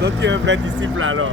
Donc tu es un vrai disciple alors.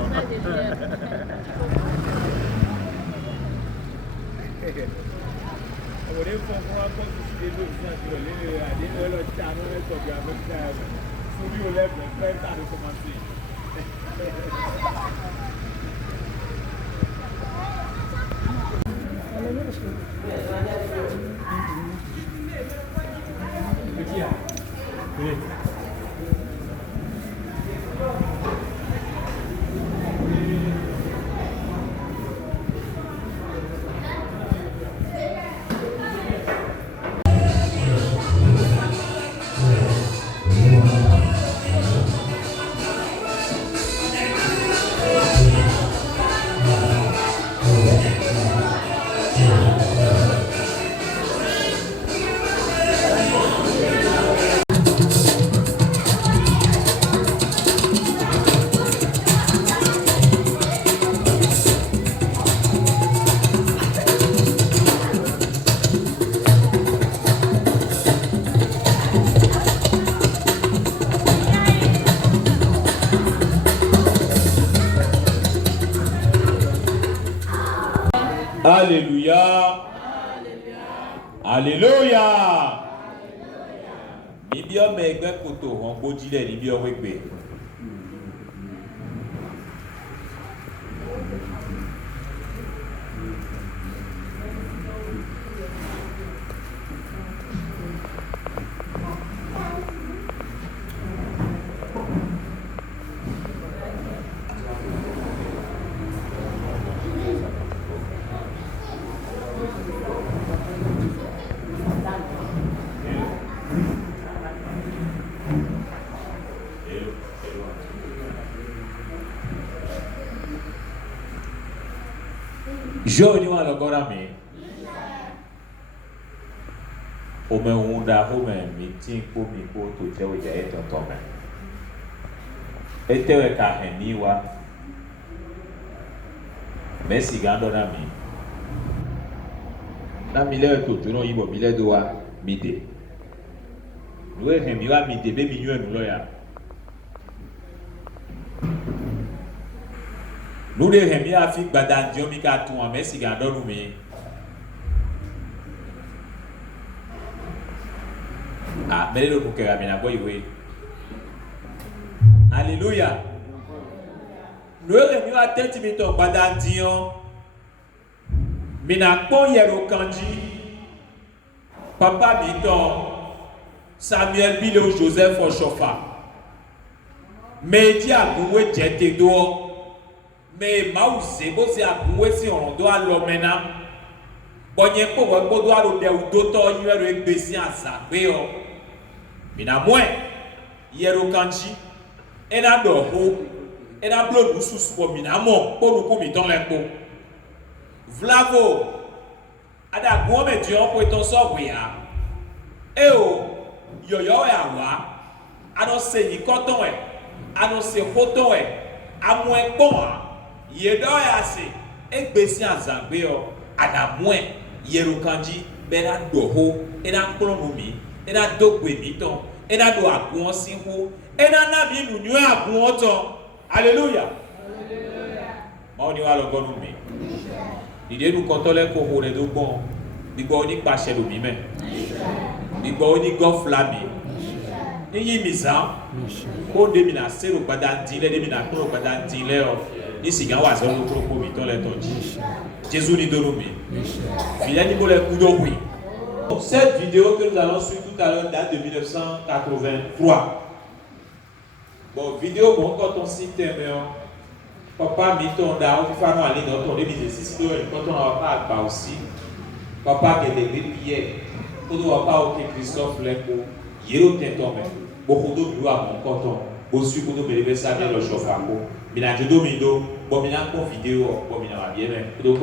Alléluia. Alléluia. Bibio megbe koto hon gbojile ni bi owe gbe. Jo ni wa logora mi. O me unda o me mi tin ko mi ko to je o je eto to me. Etewe ka heni wa. Messi gando na mi. Na mi le to jono yibo mi le do wa mi de. Lue he mi wa mi de be mi nyu enu lo ya. Nous les remis à faire badan Dieu ka tout en merci gardons nous mais ah mais le bouquet amina boy oui alléluia nous les remis à tête miton badan Dieu mina pon yero kanji papa miton Samuel Bilo Joseph Ochofa media bouwe jete do mais mause bo se aboué si on doit l'omena bonye ko wo doit lo de udoto yero egbesi azagbe o mina moe yero kanji ena do ho ena blo nusus ko mina mo ko nu ko mi ton lepo vlavo ada gwo me di on ko ton so we ya e o yoyo e awa ano se yi koton e ano se foton e amo e gbon yedo ya se egbesi azagbe o adamwe yero kanji bena doho ena nklono mi ena dogbe mi ton ena do agun sinwo ena na mi nu nyu agun ton hallelujah ma oni wa lo gonu mi ide nu kontole ko hore do gbon bigbo oni pase lo mi me bigbo oni go flami ni yi mizan ko de mi na sero gbadan dile de mi na kro gbadan dile o ni sigan wa zo lo ko mi ton le tonji Jésus ni dono mi filani mo le kudo wi. Cette vidéo que nous allons suivre tout à l'heure date de 1983. Bon vidéo bon quand on cite mais papa mi ton da o fa no ali no ton de mi si do quand on va pas ba aussi papa que les prières tout va pas au Christophe Lembo yero tenton mais beaucoup de lui à mon canton aussi pour nous lever ça bien le chauffeur mina jodo mi do bon mina ko vidéo bon mina va bien mais donc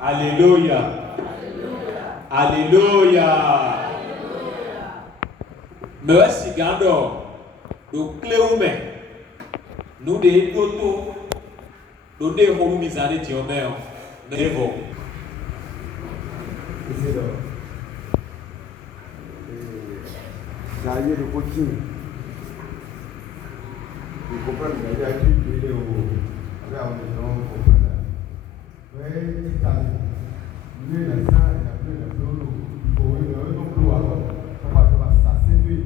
Alléluia. Alléluia. Mais si gando, do cléoume, nous des doto, nous des hommes misérés de Dieu, Devo. Là, il y a le coaching. Vous comprenez, il y a qui est au. Là, on est dans le comprendre. Oui, c'est ça. Lui, il a ça, il a plus de flou. Pour une autre flou, alors. Ça va s'asser, lui.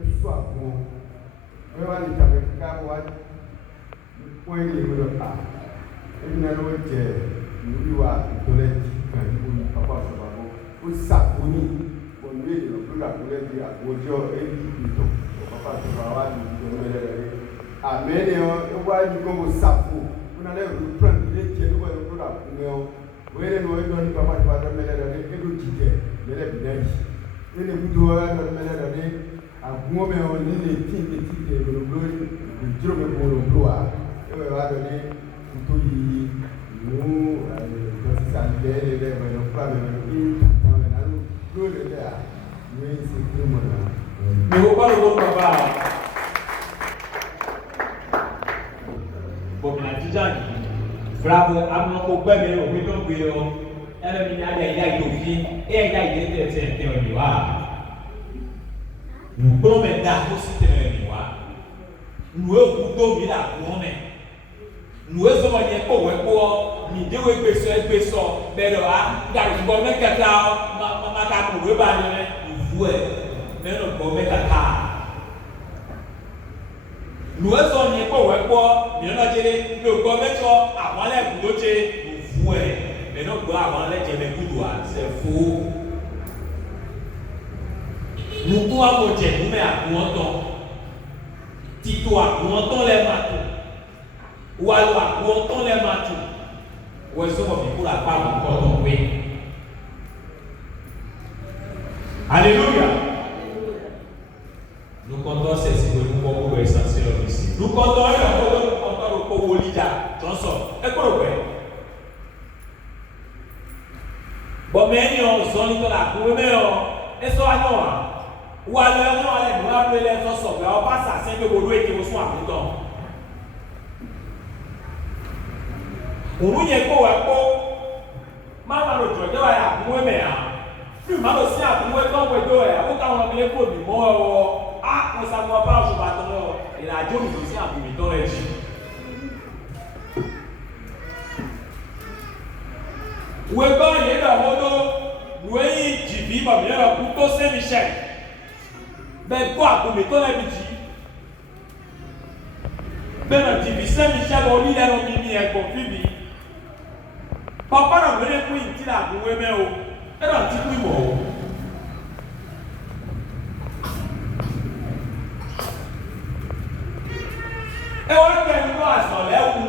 Le soir, bon. On va aller avec le carouage. Le point, il est le pas. Et il y a l'autre qui est. Nous, il va donner quand il papa, ça va bon. Pour s'approuver. Pour lui, il peut la couler de la voiture et du tout. Papa, ça va donner. Amen. Et on voit du coup au sapou. On allait reprendre les pieds de la couleur. Oui, les noyaux donnent papa, tu vas donner les deux tickets. Mais les bidets. Et les boudoirs donnent les à moi, mais on lit les tickets, le bleu, le job pour le bleu. Et on va donner tout nous, ça libère les lèvres, le plat, le bleu, le verre. Oui, c'est tout le monde. Mais vous parlez de papa. Bon, la tijani, bravo, amnon ko gbe mi o mi don gbe o. Ele mi ni ade ida idofin, e ida ide te o ni wa. Nu pro me da ko si te ni wa. Nu e ku do mi la ku me. Nu e so mo ye ko we ko mi de we gbe so be do a ga ru bo me kata ma ka ku we ba ni me fu e. Me no bo me kata. Nous sommes les pauvres, nous sommes les gouvernements, avant les boulots, nous fouons. Mais nous devons avant les boulots, c'est faux. Nous pouvons manger, nous mettons à Gouanton. Tito à Gouanton les matous. Ou alors à Gouanton les matous. Ou est-ce qu'on pour la part de Gouanton, oui. Alléluia. Nous comptons c'est ce que nous pouvons pour l'essentiel ici. Nous comptons le pauvre leader, Johnson. Et quoi le fait? Bon, mais nous sommes là pour nous. Et ça, nous, ou alors nous allons appeler les autres, on passe à 5 euros et qui vous sont à bout. Pour nous, il y a quoi? Maman, le jour de la pour nous, plus mal aussi à pour nous, quand vous êtes là, autant on a mis les produits. Ah, on ne s'en va pas, je m'attends. Et la Dieu nous aussi a vomi dans les jus. Où est-ce qu'il y a dans le monde? Nous avons dit, il y a un couteau Saint-Michel. Mais quoi, vous mettez dans les budgets? Mais on dit, Saint-Michel, on lit dans le mini et qu'on finit. Papa n'a pas de couilles, il a coupé, mais on a dit, oui, bon. Et on a fait une fois à son lèvre.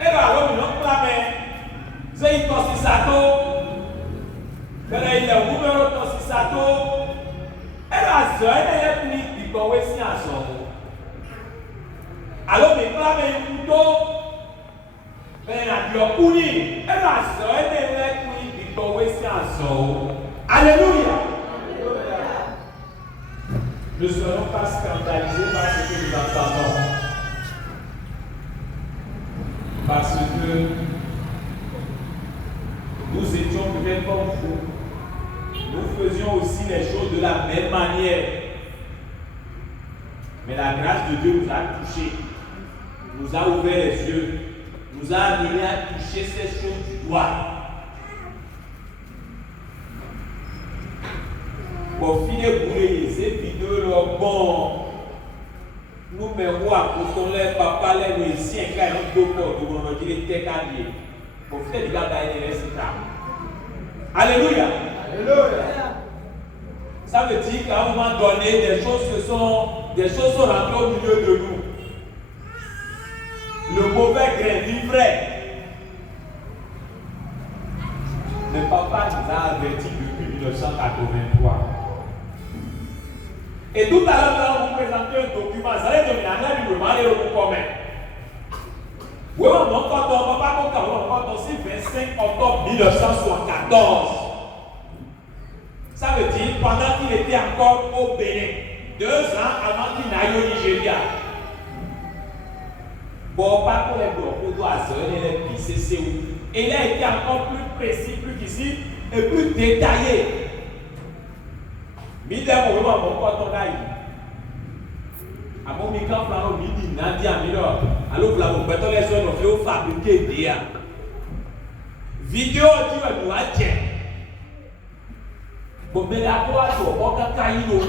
Et là, on a fait c'est un sato. Mais là, il a ouvert un sato. Et là, ça a été pris du coïncidence à son. Alors, il a fait un couteau. Mais il a dit au coulis. Et là, ça a été pris du coïncidence à son. Alléluia. Ne serons pas scandalisés par ce que nous entendons. Parce que nous étions peut-être comme vous. Nous faisions aussi les choses de la même manière. Mais la grâce de Dieu nous a touchés, nous a ouvert les yeux, nous a amené à toucher ces choses du doigt. Pour finir bouler ces vidéos, bon, nous mettons à côté les papas, les ici, quand ils ont deux corps, nous allons dire les têtes à lier. Pour faire des gars d'aller les réciter. Alléluia. Alléluia. Ça veut dire qu'à un moment donné, des choses sont rentrées au milieu de nous. Le mauvais grain vivrait. Mais papa nous a avertis depuis 1983. Et tout à l'heure, nous allons vous présenter un document. Ça allait devenir un livre, mais allez le commun. Oui, on a encore papa, on aussi 25 octobre 1974. Ça veut dire pendant qu'il était encore au Bénin, 2 ans avant qu'il n'aille au Nigeria. Bon, pas pour les blocs, les PCC. Et il a été encore plus précis, plus qu'ici, et plus détaillé. Midem au moment où on a eu. À mon micro, on a dit Nadia Milo. Alors, vous l'avez fait, les gens ont fabriqué des vidéo qui nous a dit. Bon, mais la voix, on va cailler.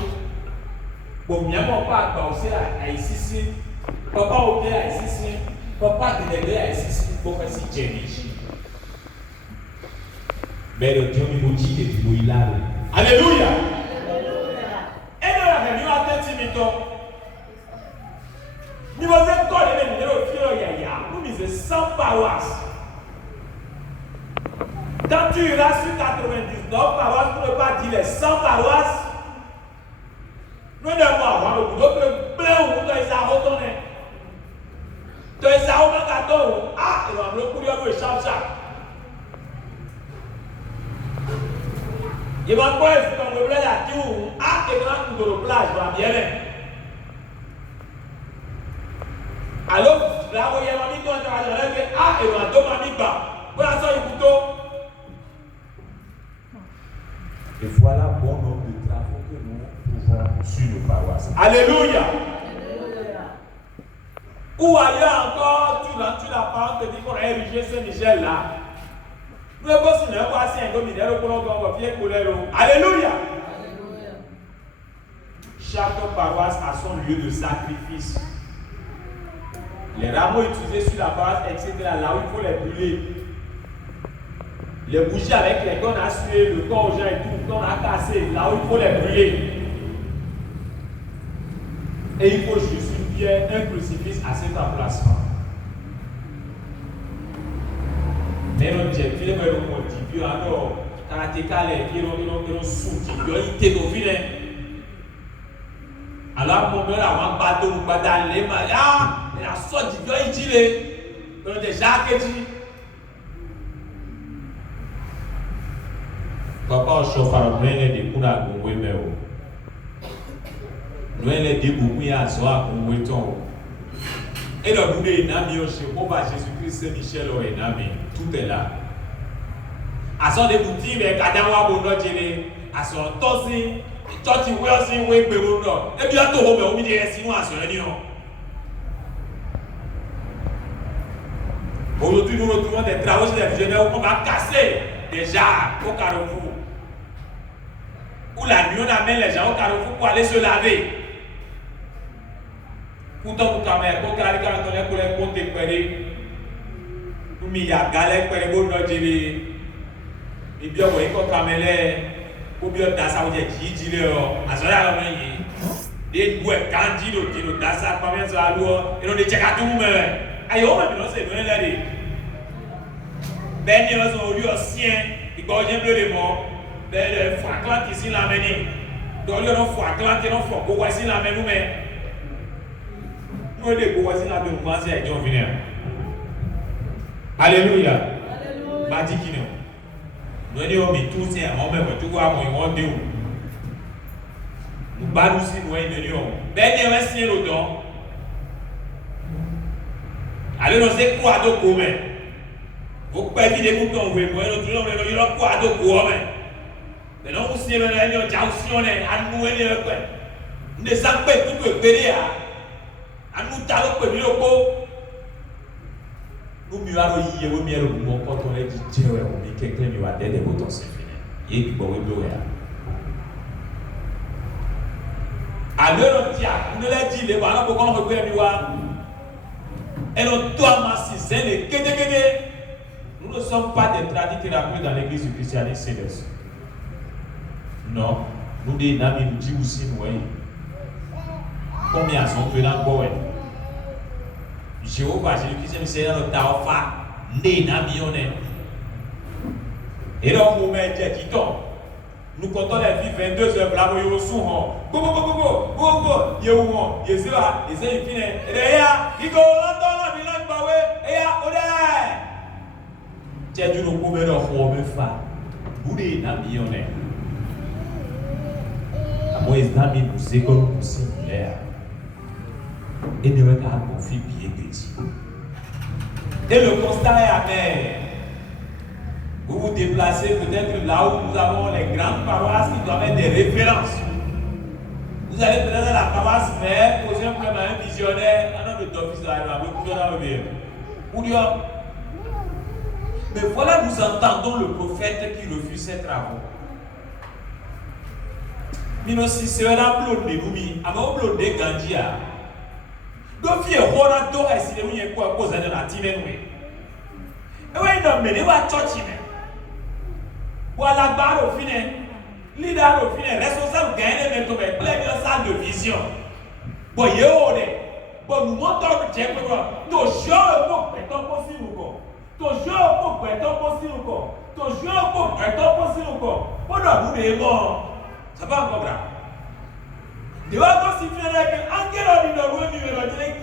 Bon, il n'y a pas à ici. Papa au pied à ici. Papa délégué à ici. Pour faire si Jenny. Mais le Dieu nous dit que tu là. Alléluia. Et nous avons venu à tête timidon. Nous avons école et nous avons fait nous misons 100 paroisses. Quand tu iras sur 99 paroisses, pour ne pas dire les 100 paroisses, nous devons avoir le boulot que plein où tu es à retourner. Tu es à retourner. Ah, il va me courir le chap-chap. Il va quoi est-ce qu'on me plaît à tout? Ah, et quand tu te plage, va bien. Alors, là, vous avez mis toi dans la règle. Ah, et va demander bas. Pour la soirée, couteau. Et voilà bon nombre de travaux que nous pouvons sur nos paroisses. Alléluia. Ou ailleurs encore, tu n'as pas dit qu'on a érigé Saint-Michel là. Nous avons aussi un dominaire pour nous faire couler. Alléluia. Chaque paroisse a son lieu de sacrifice. Les rameaux utilisés sur la paroisse, etc., là où il faut les brûler. Les bougies avec les qu'on a sué, le corps aux gens et tout, qu'on a cassé, là où il faut les brûler. Et il faut juste une pierre, un crucifix à cet emplacement. Mais on dit, il y a un petit alors, karateka, il y a un sous-titre, il y a un ténovine. Alors, mon père a un bateau, il a d'aller, il a sorti, il a dit, il a déjà dit. Papa, je suis en train de coups à Gongwe, mais nous allons dire beaucoup à Zoa Gongwe. Et le bout de Nami, Jésus-Christ, Saint-Michel, tout est là. À son débouti, mais Kadawa Bono, à son tosi, Toti Wilson, Wake Berono, et bien tout le monde, sinon à son union. Aujourd'hui, nous retrouvons des travaux chez les visionnaires où on va casser déjà au carrefour. Où la nuit on amène les gens au carrefour pour aller se laver. Pourtant, pour caméra, pour carrer pour les comptes éclairés. Nous mis à galère pour les bonnes notes. Et bien, vous voyez qu'on caméra, pour bien dans ça, vous dites, dit le à ce là, des bouets candides, qui nous dans ça, combien ça a l'eau, et on est check à tout le monde. Aïe, on va me c'est loin d'aller. Ben, ils ont eu un sien, ils ont bien bleu les morts. Ben, le foie qui s'y l'amène. Donc, le foie qui est un foie, pour voir s'il l'amène nous, mais. Nous, les voisins là, nous commençons à dire venir. Alléluia. Badi qui nous. Nous disons, mais tout c'est un homme, tout va mourir, on dit où. Nous battons aussi, nous disons. Ben, il y a un signe au-dedans. Allez, nous c'est quoi de commun. Vous pouvez dire des boutons, vous voyez, nous disons quoi de commun. Mais non, vous savez, nous disons, aussi, on est à nous, nous ne savons pas tout le pays. Nous avons fait le Nous mieux allons y aller, mieux allons nous quand on est dit Dieu, on met quelqu'un mieux à des boutons c'est fini. Et puis bon, oui, alors on dit, on l'a dit, les parents pour qu'on reprenne mieux. Et on doit massiser les kédé. Nous ne sommes pas des tradithérapeutes dans l'église du christianisme céleste. Non, nous des amis nous disons aussi, nous voyons. Combien sont tenants pour eux? Jéhovah, Jésus-Christ, c'est dans le Taofa, né d'amis on est. Et donc, on met des titans. Nous comptons les vies 22 heures, là, nous sommes go, Yéhouan, Yézéa, Yézéa, Fine, Réa, Igo, London, Milan, Bawe, Ea, Ode. Tiens, tu nous combien de fois, mais fa, nous des amis on est. À moi, les amis nous écoutent pour similaire. Et ne regarde pas mon fils bien petit. Et le constat est amer. Vous vous déplacez peut-être là où nous avons les grandes paroisses qui doivent être des références. Vous allez peut-être à la paroisse mère, poser un problème à un visionnaire, un homme d'office de la pour dire, mais voilà, nous entendons le prophète qui refuse ses travaux. Mais nous, si c'est un upload de nous, avant upload de Gandia, donc il y a un rôle à essayer de nous quoi cause de la team. Et oui, non, mais il va toucher. Voilà, barre au final, leader au final, responsable gagner mais tout mais plein de salle de vision. Bon, il y a bon, nous montons le check pour ton jeu pour ton possible encore. Ton jeu pour ton possible encore. Ton jeu pour ton possible encore. Pendant nous les morts, ça va encore là. De voir si tu es là, un gars qui a dit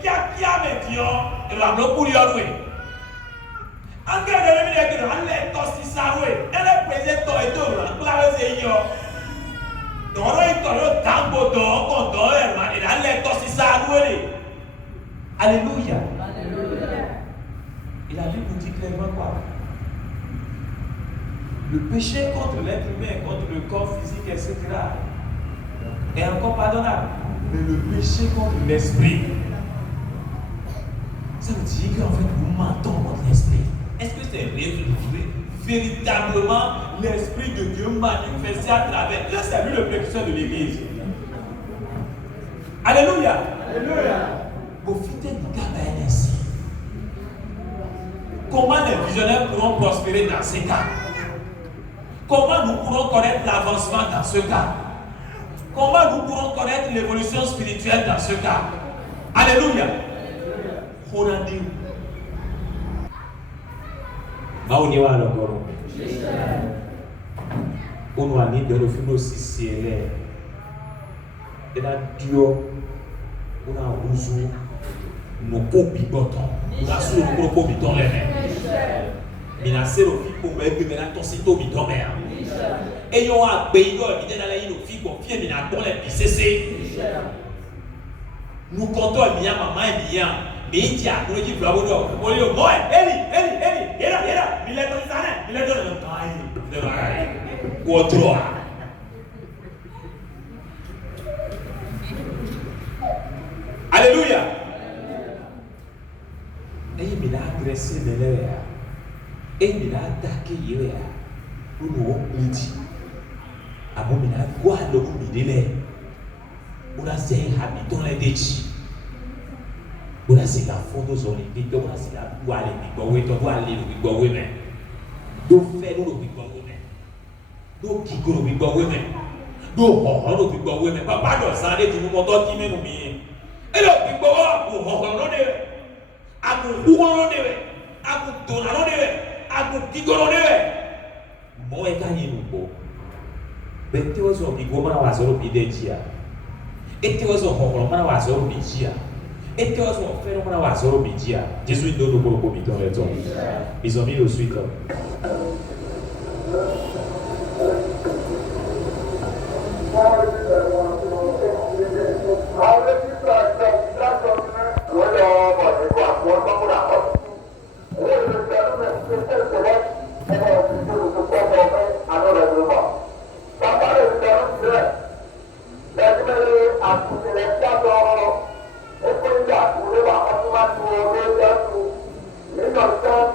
qui a métier, et la bloc pour lui avouer. Un gars qui a dit qu'il a tosti ça, elle est présente et tout, pour la réseau. Donc, il y a un tambour d'or, il a tosti ça, alléluia. Et la Bible nous dit clairement quoi? Le péché contre l'être humain, contre le corps physique, etc. est encore pardonnable. Mais le péché contre l'esprit, ça veut dire qu'en fait, nous mentons contre l'esprit. Est-ce que c'est véritablement l'esprit de Dieu manifesté à travers? Là, c'est lui le précurseur de l'Église. Alléluia. Alléluia. Profitez du cas ainsi. Comment les visionnaires pourront prospérer dans ces cas? Comment nous pourrons connaître l'avancement dans ce cas? Comment nous pourrons connaître l'évolution spirituelle dans ce cas? Alléluia. Rendez-vous. Maoniwa alogoro. On a mis de l'office aussi ciel. Et là, Dieu, on a rousou, nos copies botons. On a sur nos copies botons les mains. Mais la seule fille pour me dire que la toxito bidon mère. Et on a payé dans la ligne fille confiée mais la bonne est cessé. Nous comptons bien maman et bien. Mais il dit à nous dit bravo donc. On dit moi Eli, il est là. Il est dans le salon. Il est dans le paille. Ou trop. Alléluia. Et il m'a adressé mes lèvres. Et il m'a attaqué hier. Pour nous dit. À mon mina quoi le coup délai. On a ces habitants les déchets. On a ces fonds aux olympiques, on a ces doigts les bigouets, on doit aller le bigouet mais. Do faire le bigouet mais. Do qui go le bigouet mais. Do honor le bigouet mais. Papa doit s'en aller du monde qui met nous bien. Et le bigouet pour honor le. A pour honor le. A pour donner le. A pour bigouet le. Moi et gagner nous beau. Bete wazo bigouet mana wazoro bidenjia. Ete wazo honor mana wazoro bijia. Et que on fait on va sur Bidia. Jésus donne nous pour le dans les temps. Ils ont mis le suite là. E poi da, voleva automaticamente, e non sta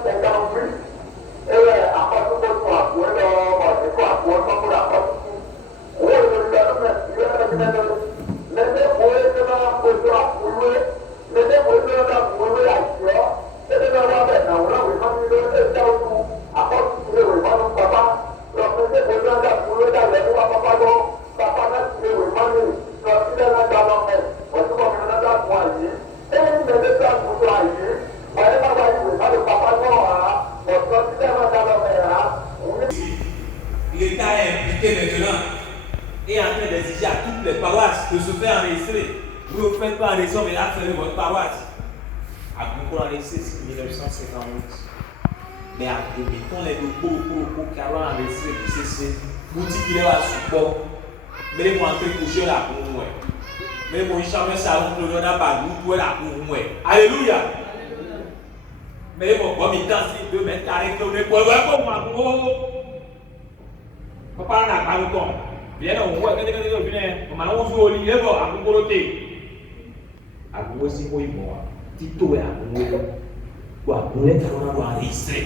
que se fait enregistrer. Vous ne faites pas enregistrer, mais là, faites votre paroisse. À beaucoup enregistré, c'est 1958. Mais à beaucoup, mettons les deux pour carrément enregistré, c'est boutique qui est à support. Mais les montrer coucher là pour moi. Mais mon jamais salon de l'on a pas nous là pour moi. Alléluia. Mais mon bon mi-temps si 2 mètres carrés que on est pour moi. Papa n'a pas le temps. Bien on voit que on vient, on m'a on joue au lit là à pour côté. À pour aussi pour moi. Tito est à pour quoi pour les carrément doit enregistrer.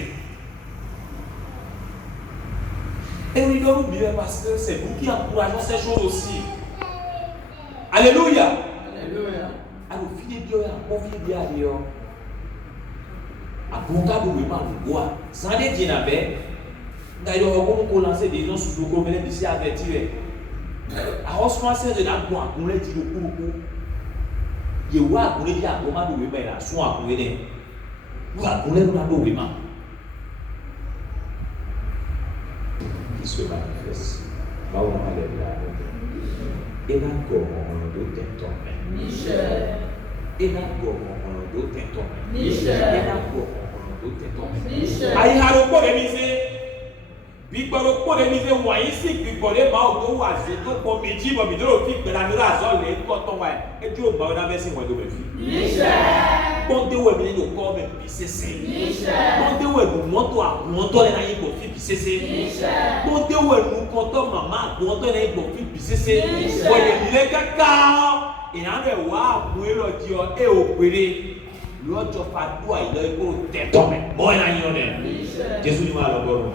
Et nous devons oublier parce que c'est vous qui encourageons ces choses aussi. Alléluia. Alléluia. Alors, finissez bien, confiez bien à Dieu. À bon cas, vous ne pouvez pas voir. Sans les dire, d'ailleurs, on va lancer des gens sur le commun d'ici à avertir. Alors, ce c'est de la boîte, on les dit le coup. Il y a un peu de temps, on va nous remettre là, soit on est. Voilà, on est dans le document. Qui se manifeste. Là, on va aller là. Et là, comment on doit être Michel. Et là, comment on doit être Michel. Et là, comment on doit être Michel. Aïe, alors, quoi, les misères? Bígbọ́dọ̀ kó lè ní ṣe wọ̀nyí sí gbígbọ́dọ̀ máa ò tó wà sí tó pọ̀ méjì bọ̀ mí lórí òfin gbẹ̀dá mi láàzọ́ lè ń tọ́ wa ẹ̀ ẹjọ́ ògbà ọ̀dà bẹ́sẹ̀ wọ̀nyí ló bẹ̀ fi. Pọ́ńdéwẹ̀ mi nínú kọ́ bẹ̀ bí sẹ́sẹ́. Pọ́ńdéwẹ̀ nù mọ́tò àkùnwọ́ntọ́ lẹ́nu ayé gbọ̀ fi bí sẹ́sẹ́. Pọ́ńdéwẹ̀ nù kọ́tọ́ màmá àkùnwọ́ntọ́ lẹ́nu gbọ̀ fi bí sẹ́sẹ́. Wọ̀nyẹ̀ nílé kẹ́kẹ́ èèyàn rẹ̀ wá àkùnwé lọ di ọ ẹ ò péré lọ́jọ́ fàdúrà ìlọ ikú tẹ̀tọ́ mẹ́ bọ́ ẹ̀ náà yín ọ̀nẹ́ Jésù ni wàá lọ bọ́ọ̀rù.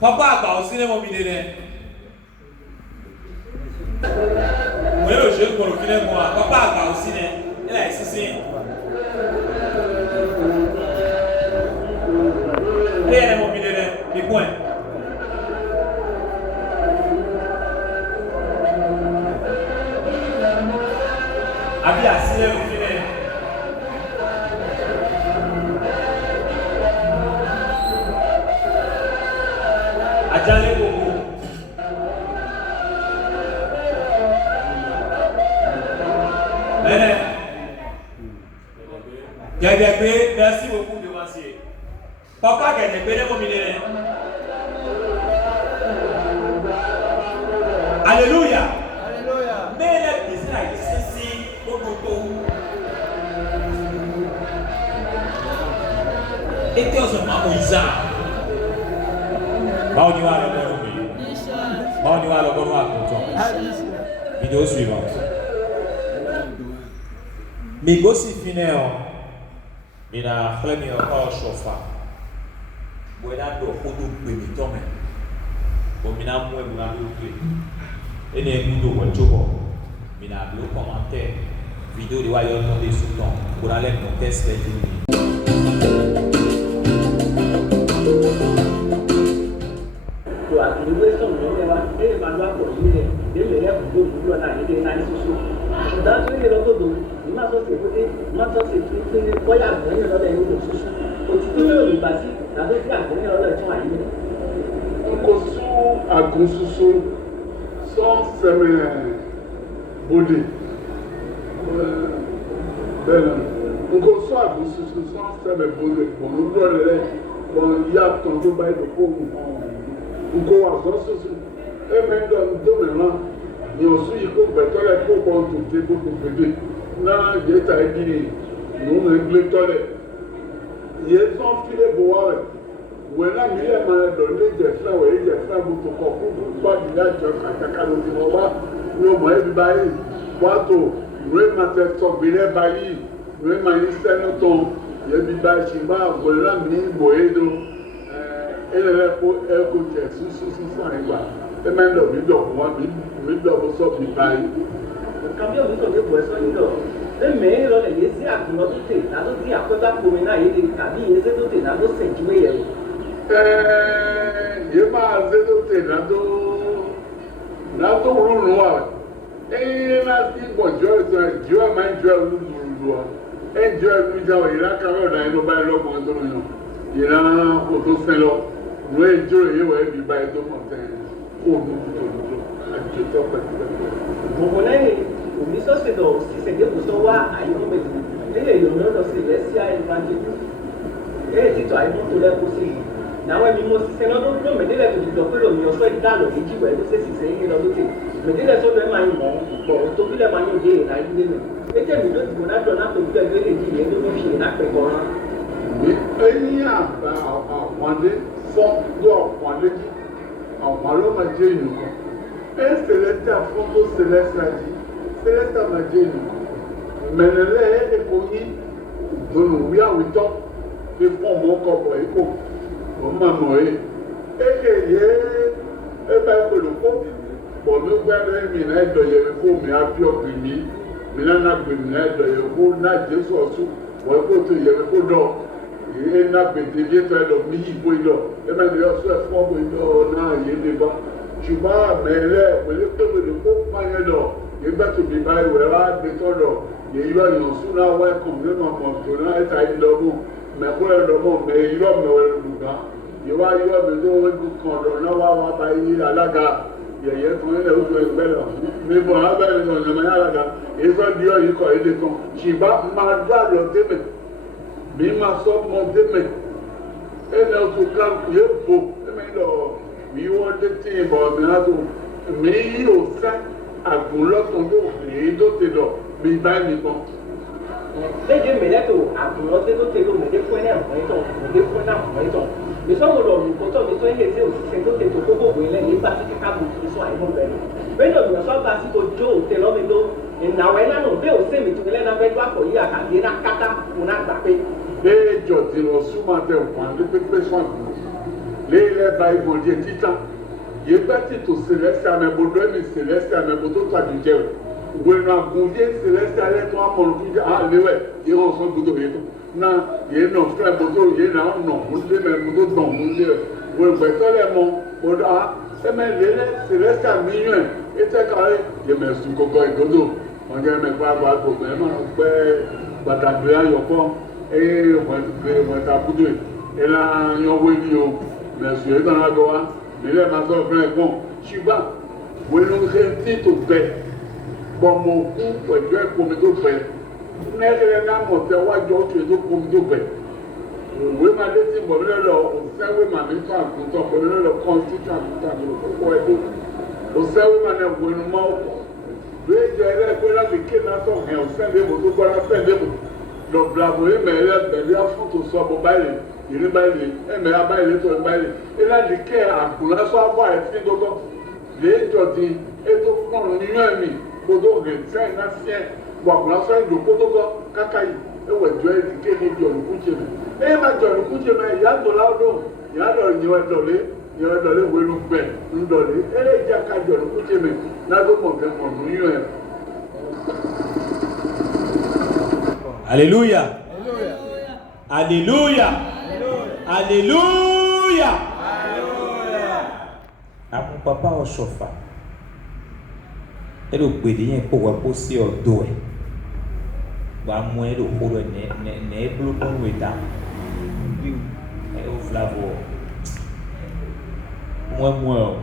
Papa àgbà ò sí ní mọ̀ mi dé dẹ́. Mo yóò ṣe kọ̀rọ̀ kí lẹ́ mọ̀ à papa àgbà ò sí ní ẹ̀ láì sísí. Ilé yẹn mọ̀ mi dé dẹ́ ikú ẹ̀. Àbí àsílẹ̀ òfin ẹ̀. Ajale gbogbo. Bẹ́ẹ̀ gẹ̀gẹ̀gbé merci beaucoup de m'assier. Papa gẹ̀gẹ̀gbé lẹ́kọ̀ọ́ mi lẹ́rẹ̀. Alléluia. Alléluia. Mais les bisous là ici au toto. Et que ce maman Moïse. Báwo ni wàá lọ bọ́ọ̀lù mi? Báwo ni wàá lọ bọ́ọ̀lù àkùntàn? Vidéo suivante. Migosi fineo mina flemi ọkọ ṣọfa bóyá dọ kodo gbèmí tọmẹ omina mú ẹmu náà ló gbé ẹni ẹmu ló wọ jóbọ mina ló kọmantẹ vidéo de wa yọ ọtọ de sùtàn bóyá lẹnu tẹsílẹ yìí. Ìwé sọ̀rọ̀ lọ́wọ́ wa, ẹ̀yẹ máa lọ àpò yìí rẹ̀, ẹ̀yẹ lẹ́yìn àbúgbò gbogbo ọ̀nà àyẹ̀dẹ̀ náà ní soso. Ìdájọ́ tó yẹ lọ́tọ̀dọ̀, ní máa sọ̀sẹ̀ ìwé, máa sọ̀sẹ̀ ìwé bọ́yá àgbẹ̀yìn lọ́dọ̀ ẹ̀yìn lò soso. Òtítọ́ yóò rí bá sí, tàbí sí àgbẹ̀yìn lọ́dọ̀ ẹ̀tún àyè. Nko su agun soso sọ́n sẹ́mẹ̀ bòde. Bẹ́ẹ̀ni, nko su agun soso sọ́n sẹ́mẹ̀ bòde. Bọ̀n ń lọ rẹ̀ bọ̀n yá tán tó bá yẹ kó mu. Nko wà sọ́ soso. Ẹ̀mẹ́ ń dọ̀ tó mìíràn. Yàn sún yìí kó gbẹ̀tọ́lẹ̀ kó bọ̀ tó dé kó tó gbèdé. Náà yẹ ta ẹ́ di nous ne toilet. Il est sans filet boire. Wena mile ma do le je fra we je fra bu to ko fu so di la je ka lo ti mo ba no mo e bi bayi wa to re ma te so bi le bayi re ma ni se no to ye bi ba shi ba wena mi bo e do ele ko e ko je su sa igba e me do bi do won mi do so bi bayi cambio mi so ke bo so ni do e me lo le ye si a tu no ti na do ti a ko ba ko mi na ye de ka bi ye se do ti na do se ju ye ye máa ṣe tó tè látó rúrùn wà láti gbọ̀jọ́ ìtàn ìjọ́ ẹ̀ máa ń jọ ẹ̀rú lùlù wa ẹ̀ jọ ẹ̀rú ìjà wọ̀ ìlà kàwé ọ̀dà ẹ̀lọ́ báyìí lọ́gbọ̀n tó yàn ìlà kò tó sẹ́ lọ ló ẹ̀ jọ èyí wọ̀ ẹ̀bí báyìí tó mọ̀ tẹ́ kó o dúdú tó dúdú àti tó pẹ̀lú. Gbogbo lẹ́yìn òbí sọ́sẹ̀dọ̀ ṣiṣẹ́gẹ́ kò sọ wá àyíkọ́mẹ̀tì lẹ́yìn ìlú lọ́dọ̀ sí ilẹ̀ sí àìfàjẹ́jú lẹ́yìn títọ̀ àìmọ́tò lẹ́kọ̀ọ́ sí yìí. Now when you must say no me dey to the doctor me so it down the jiwe do say say you know do say me dey so do man mo but to be le man you dey na you dey e ke mi do go na do na to be le dey ji e do no fi na pe ko ran mi eni aba àwọn de fon do àwọn de ji àwọn lo ma je inu ko e seleta fon to seleta ji seleta ma je inu menele e ko yi do no wi awito le fon mo ko bo e ko ọmọ àmọ́ eke yé ebe ẹgbẹ̀rún kó bọ̀ ló gbẹ́rẹ́ mi náà ẹ̀dọ̀yẹ̀ kó mi àbí ọ̀gbìn mi náà nàgbè mi náà ẹ̀dọ̀yẹ̀ kó náà jésù ọ̀tún wọ́n kó tó yẹ kó dọ̀ yé nàgbè tèmi ètò ẹ̀dọ̀ mi yìí bó idọ̀ ẹ̀mẹ́ ni ọ̀sọ́ ẹ̀fọ́ bó idọ̀ náà yé lè bọ́ ṣùgbọ́n àmẹ́lẹ́ pẹ̀lú pẹ̀lú kó pààyàn dọ̀ yé bẹ́tù mi báyìí wẹ̀ wá gbé tọ́dọ̀ yé yọ ìyànsún náà wẹ́kùn nínú ọmọ tó náà ẹ̀ta ìlọ́mù mẹ́kúrẹ́ lọ́mọ mẹ́ irọ́ mẹ́wẹ́ lùgbà ìwà irọ́ mi tó wọ́n kàn lọ náà wá bá yí alága yẹ̀yẹ́ kan nílẹ̀ ojú ẹgbẹ́ lọ níbo alágbẹ̀rẹ̀ lọ ọ̀nà mẹ́yà alága èyí sọ di ọ̀yìn kọ̀ èdè kan ṣùgbọ́n máa dá lọ dẹ́mẹ̀ mi máa sọ mọ dẹ́mẹ̀ ẹnì ọ̀tún ká yé bo ẹ̀mẹ́ lọ mi wọ́n dé tí ìbọn mi á tó mi yí ò sẹ́ àgùn lọ́tún tó èyí tó ti lọ mi bá nìkan. Lẹ́jẹ̀ mẹ́lẹ́tò àgùnlọ́dé tó tẹ̀lé òmìniré fún ẹ̀ náà mọ̀ ẹ́ tán òmìniré fún ẹ̀ náà mọ̀ ẹ́ tán. Ìsọ̀rọ̀ olùkọ́tọ̀ mi tó ń lè ṣe òṣìṣẹ́ tó tètò kókó òwe lẹ́yìn nígbà tí kíkà bò tó sọ àìmọ́ bẹ̀rẹ̀. Bẹ́ẹ̀ni òmìnira sọ́gbà sí ko jó òtẹ lọ́mi tó ìnáwó ẹ̀ náà bẹ́ẹ̀ ò sèmi tó lẹ́nà bẹ́ẹ̀ tó àpò yí àkàdé náà kátá kò náà gbà pé. Bẹ́ẹ̀ jọ ti lọ súnmọ́ tẹ wọ́n ní pépé sọ́ọ̀tù léyìnlẹ́ bá ibò díẹ̀ títà yé bẹ́ tètò sèlẹ́sì àmẹ́bodò ẹ̀mí sèlẹ́sì àmẹ́bodò tàbí jẹ́ wẹ́nu àgùnjẹ́ sèlẹ́sì alẹ́ tó àmọ̀ràn tó jẹ́ àléwẹ̀ yé wọ́n sọ gbọdọ̀ yé tó na yé nọ fúlẹ̀ bọ́tò yé nà nọ múlẹ̀ mẹ́ múlẹ̀ dọ̀ múlẹ̀ wọ́n gbẹ̀tọ́ lẹ̀ mọ́ bọ́dọ̀ a ẹ̀mẹ́ lélẹ̀ sèlẹ́sì àmìyàn ètè káyé yé mẹ́ sùn kọ́kọ́ ìgbọ́dọ̀ wọ́n jẹ́ mẹ́ kpáàgbà gbogbo ẹ̀ máa gbẹ́ gbàdàgbé ayọ̀kọ́ ẹ̀ wọ́n ta kúndé ẹ̀ la yọ̀wé ni o mẹ́ sùn yé tán àgọ́ wa mílẹ̀ máa sọ fún ẹ̀ gbọ́n ṣùgbọ́n wẹ́nu ṣe ń tí tó bẹ́ẹ̀ bọ̀mọ̀ kú pẹ̀lú ẹ̀kọ́mi tó bẹ̀ nẹ́ẹ̀rẹ́ náà mọ̀ tẹ́ wájú ọ̀tún ètò kọ́mi tó bẹ̀ òwe máa dé tí bọ̀ mílẹ̀ lọ òsẹ́wé máa mi tó àgùntàn bọ̀ mílẹ̀ lọ kọ́ńtítù àgùntàn àti òkúkọ ẹ̀dọ́ òsẹ́wé máa ní ẹ̀wọ̀ ẹnu mọ́ ọ̀pọ̀ lóye jẹ́ ẹlẹ́gbẹ́ láti ké náà sọ̀ hẹ̀ òsẹ́ndébò tó gbọ́dá sẹ́ndébò lọ blabo ẹ̀mẹ̀rẹ́ pẹ̀lú afúntò sọ́bù báyìí ìrí báyìí ẹ̀mẹ̀rẹ́ báyìí tó báyìí ẹ̀láti ké àgùnlá sọ́bù àìsí gbogbo lè jọ di ètò kọ̀ọ̀rọ̀ nínú ẹ̀mí kodo ge fɛn na fiɛ wagula fɛn do kodo gɔ kaka yi ewɔ jɔ yi ke ne jɔ nuku tse mɛ eye ma jɔ nuku tse mɛ ya do la do ya dɔ nyɛ dɔle welu gbɛ ŋdɔle eye dza ka jɔ nuku tse mɛ na do mɔ gɛ mɔ nu yɔ yɛ. Alléluia. Alléluia. Alléluia. Àwọn papa ọ̀ṣọ́fà. Eɖo gbeɖi yẹn kó wɔ kó si ɔdo ɛ wà mú eɖo kó ɖo nɛ eblo kɔnu eta ewo fla bo mú ɛ o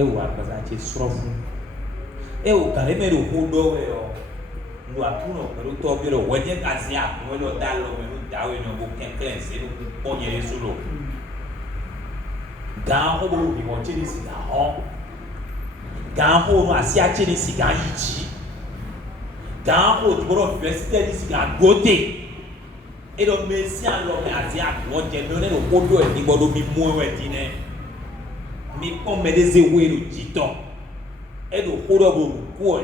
ewo agbazatsi srɔ̃fu ewo gàdé mɛ ɖo kó ɖɔ wɛ o ŋdo atunɔ pɛlú tɔ bi ɖo wɛdze gazi àgbo ɛɖo da lɔ mɛ ɛɖo da wɛ nɔ bo kɛkɛ ɛsɛ ɛɖo kpɔ nyɛ ɛsɛ lɔ gã xɔ bo bimɔ tse ni si gã xɔ. Gã ho no asi ache ni si gã yi dzi dans votre université ici à côté. Et donc, merci à l'homme et à dire, on dit, on est au poteau et on dit, on dit, mais comme les zéros et le titan, et le poteau vous quoi,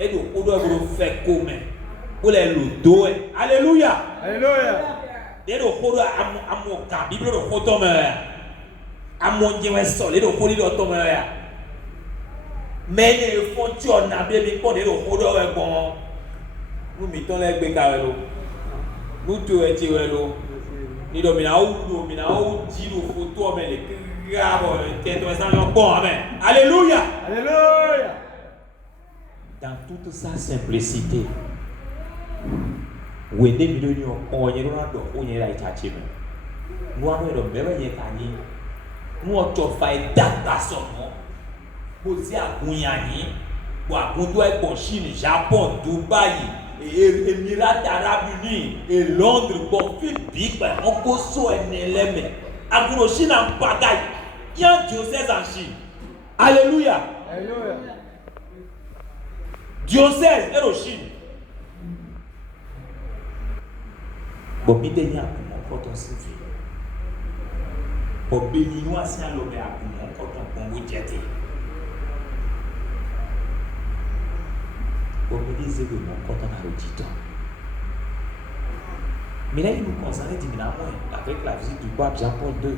et le poteau vous fait comme, pour les lotos. Alléluia. Alléluia. Et le poteau à mon cas, Bible le poteau à mon Dieu sol, et le poteau de tomber. Mais les fonctions n'a bien mis pour les poteaux est bon. Nous mettons les bécaros. Nous tous les tireurs. Ni domina ou dit le photo mais les grave tête ça bon amen. Alléluia. Alléluia. Dans toute sa simplicité. Où est des millions on y est là il nous avons le même yekani. Nous on te fait data seulement. Posé à Guyani, pour à pour Chine, Japon, Dubaï. Et Émirats Arabes Unis et Londres pour faire big on coso un élément à Chine en bagaille il y a un diocèse en Chine. Alléluia. Alléluia. Diocèse et en Chine bon bidenya pour ton service pour béninois si à l'obé à pour ton Congo diété pour me dire que mon quand on a le titre. Mais là, il nous concerne évidemment avec la visite du pape Jean-Paul II.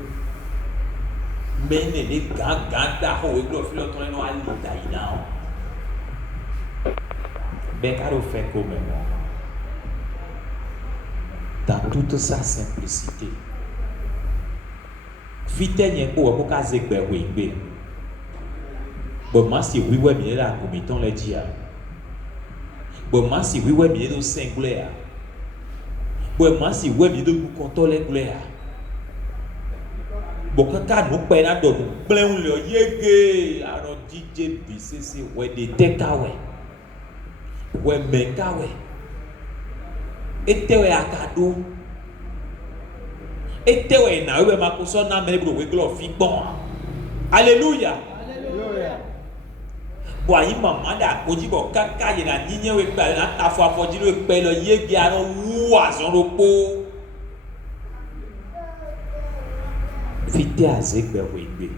Mais il est ganda où il doit faire le train à l'Italie. Ben, car on fait comme moi. Dans toute sa simplicité. Fitaigne pour caser Berwingbe. Bon, moi, si oui, ouais, mais là, comme ils les dit. Bon, moi, si oui, ouais, bien de singulier. Bon, moi, si oui, bien de nous contrôler gloire. Bon, quand nous payons dans nous, plein le yégué, alors DJ BCC, ouais, des tekawe, ouais, mekawe, et te ouais, akado, et te ouais, na ouais, ma personne n'a même pas de glorifié bon. Alléluia. Alléluia. Bon, il m'a demandé à Koji, bon, quand il y a une ligne, il y a un fois, il y a un yégué, alors, ouah, son repos. Fité à Zekberwebe.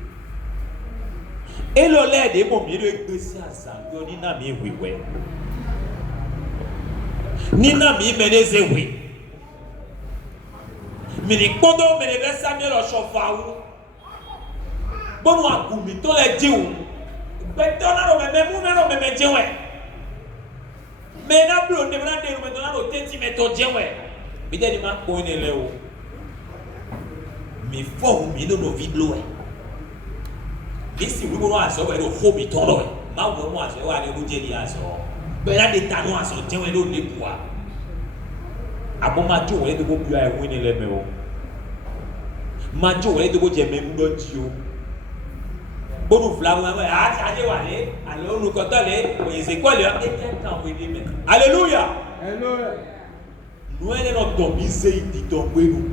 Et le lait de mon milieu de Sango, ni n'a mis oui, oui. Ni n'a mis menez oui. Mais les condos, mais les versaments, le chauffeur. Bon, moi, Goumi, tous les dieux. Mais on a le même dieu. Mais n'a plus de maintenant, le tête, mais ton dieu. Mais il y a des gens qui connaissent. Mais faut nous mettre nos vies loin. Et si vous voulez à ça, vous allez au hobby ton loin. Ma vous moi, je vais aller vous dire à ça. Ben là des tanons à ça, tiens on est des poids. À bon matin, on est de vous plus à winner les méos. Matin, on est de vous dire même nous dieu. Bon nous flamme, ah tiens, allez, alors nous comptons les, c'est quoi leur état quand vous dites. Alléluia. Alléluia. Nous allons notre tomber, c'est dit tomber nous.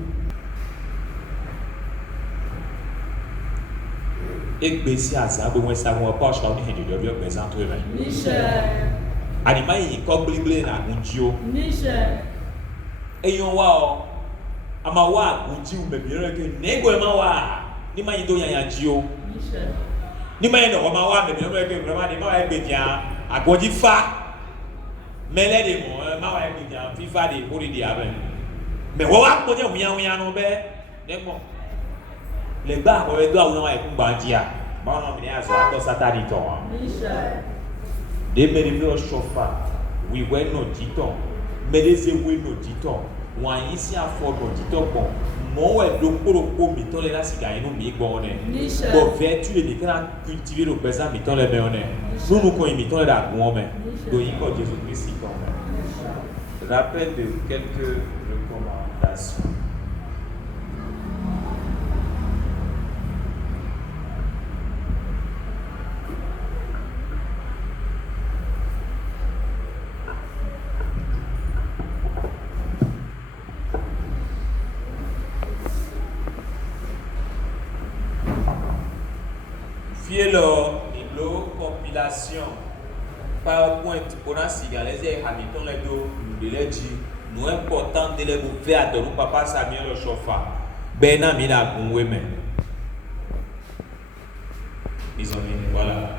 Et Bessie a ça, mais ça ne va pas changer de Dieu présent. Michel. Animal, il comme blé na Gundio. Michel. Et yon wa, amawa Gundio, mais bien que nego mawa, ni ma yido ya Dio. Michel. Ni ma yido mawa, mais bien que vraiment ni ma ebédia, a Gondi fa. Mais les démons, mawa ebédia, FIFA de pour dire avec. Mais wa ko je wian no be, nego. Les bars, on doit avoir un bandia. Bon, on est à ça, ça t'a dit toi. Michel. Des médecins au chauffeur, oui, ouais, nos titans. Mais les éoués, nos titans. Ou un ici à fort, nos titans, bon. Moi, ouais, le pour le miton, les là, si gagnent, nous, mais bon, Michel. bon, vertu, les déclins, cultiver le présent, miton, les béonnais. Nous, nous, quand ils miton, les là, bon, mais. Donc, il faut Jésus-Christ, quand même. Rappel de quelques recommandations. Fiez-le, compilation PowerPoint pour un cigare, les habitants les dos, nous les dit, nous important de les faire de nous papa Samuel le chauffard. Ben Amina Gouweme. Ils ont mis, voilà.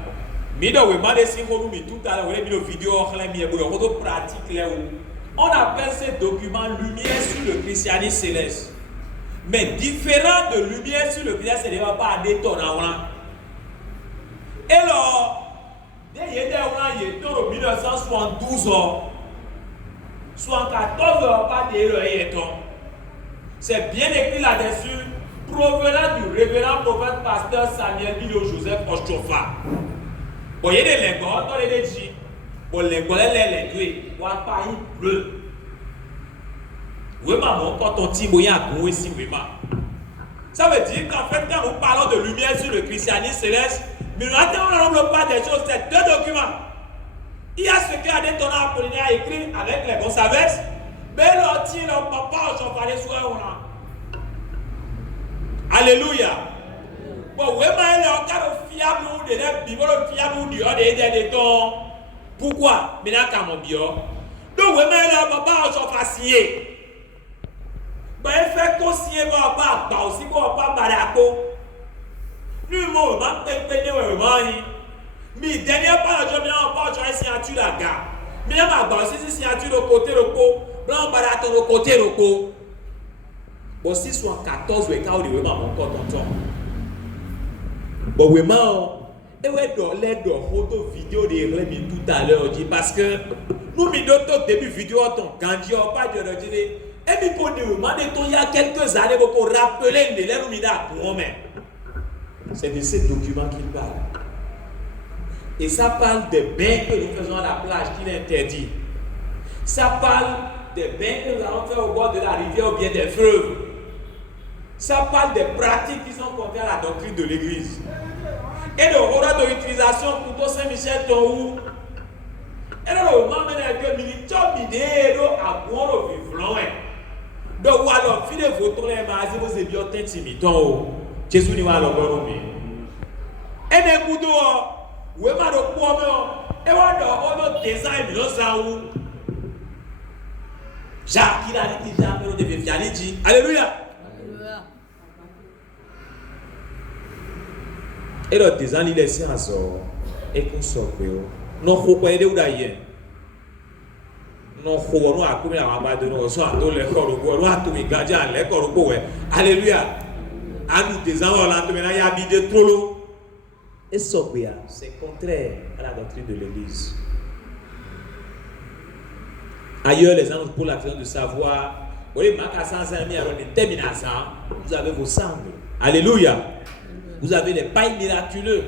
Mido we mande si nous mi tout à l'heure, on a mis le vidéo, on a mis le pratique là où on appelle ces documents lumière sur le christianisme céleste. Mais différent de lumière sur le christianisme céleste, on ne va pas détonner. Et alors, il y a en 1972 74 pas de c'est bien écrit là-dessus, provenant du révérend prophète pasteur Samuel Bilo Joseph Ochofa. Bon, il y a des lingots, il y a des gens. Bon, les lingots, les deux, on va pas y bleu. Oui, maman, quand on dit, il y a un gros ici, oui, maman. Ça veut dire qu'en fait, quand nous parlons de lumière sur le christianisme céleste, mais nous n'attendons pas des choses, c'est deux documents. Il y a ce qu'Adé Tona Apollinaire a écrit avec les bons savesses, mais l'autre, le papa, j'en parlais sur un. Alléluia. Bon, oui, mais il y a un cas de fiable ou de Bible fiable ou de temps. Pourquoi? Mais là, quand mon bio. Donc, oui, mais il y a un papa, j'en fais signer. Ben, il fait qu'on signe, pas aussi, pas barako. Nous, moi, je vais me mais dernière part, je vais pas signature la gare. Mais je vais signature de côté le co, blanc barato de côté le co. Bon, si soit 14 ou 15 de mon corps tonton. Bon, vraiment, et ouais, dans l'aide de photo vidéo de Rémi tout à l'heure, parce que nous, au début vidéo, on grandit, on pas de dire, et puis pour nous demander, il y a quelques années, pour rappeler les lèvres, c'est de ces documents qu'il parle. Et ça parle des bains que nous faisons à la plage qu'il est interdit. Ça parle des bains que nous allons faire au bord de la rivière ou bien des fleuves. Ça parle des pratiques qui sont contraires à la doctrine de l'Église. Et de l'ordre de l'utilisation pour Saint-Michel Tonhou. Et de l'ordre que militaire vidéo à boire au vivant. Donc, alors, fille de votre les mazes, vous avez bien intimitant. Jésus n'y va alors et des coups d'eau, où est ma de pomme, et on a des design, nous savons. Jacques, il a dit que Jacques, il devait faire dit. Alléluia. Et le design, il est si en sort, et qu'on sort, non, faut pas aider ou d'ailleurs. Non, faut nous accumuler à ma de nous, soit dans l'école, nous à tout garder à l'école, alléluia. À nous des enfants, là, maintenant, il y a habité trop lourd. Et Sopia, c'est contraire à la doctrine de l'Église. Ailleurs, les gens pour la question de savoir, vous avez vos sangles. Alléluia. Vous avez les pailles miraculeux.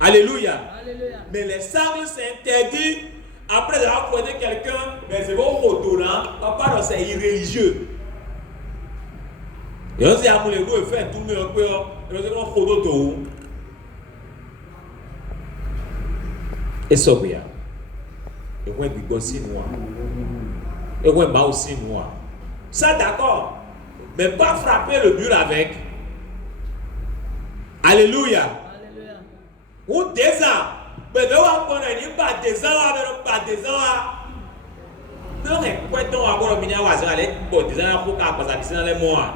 Alléluia. Mais les sangles, c'est interdit. Après avoir pointé quelqu'un, mais c'est bon retournant. Papa, c'est irréligieux. Et on s'est amoureux et fait tout le monde et on s'est dit photo tout. Et ça bien. Et on est aussi moi. Et on est aussi moi. Ça d'accord. Mais pas frapper le mur avec. Alléluia. Ou des ans. Mais de voir qu'on a pas des ans, pas des ans. Non, mais quoi donc avoir le mineur à aller pour des ans pour qu'à passer dans les mois.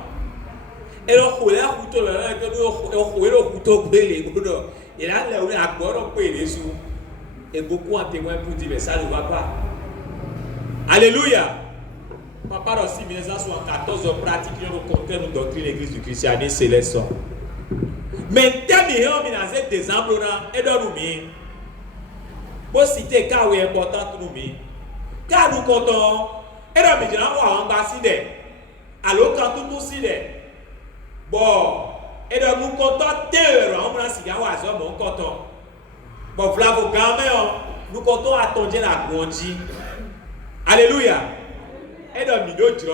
Et le couteau, le couteau brûlé, et là, on a encore les sous. Et beaucoup en témoin pour dire, mais ça ne va pas. Alléluia. Papa aussi, 1974, pratiquement le contraire de doctrine de l'Église du christianisme céleste. Mais terminé, on a des exemples et dans nous. Pour citer car oui important pour nous. Car nous comptons, et dans nous, on va s'aider. Alors, quand tout nous s'aider. Bon, et donc nous comptons terre, on a cigare à ça, mon comptons. Bon, voilà vos gamins, nous comptons attendre la grandie. Alléluia. Et donc, nous disons,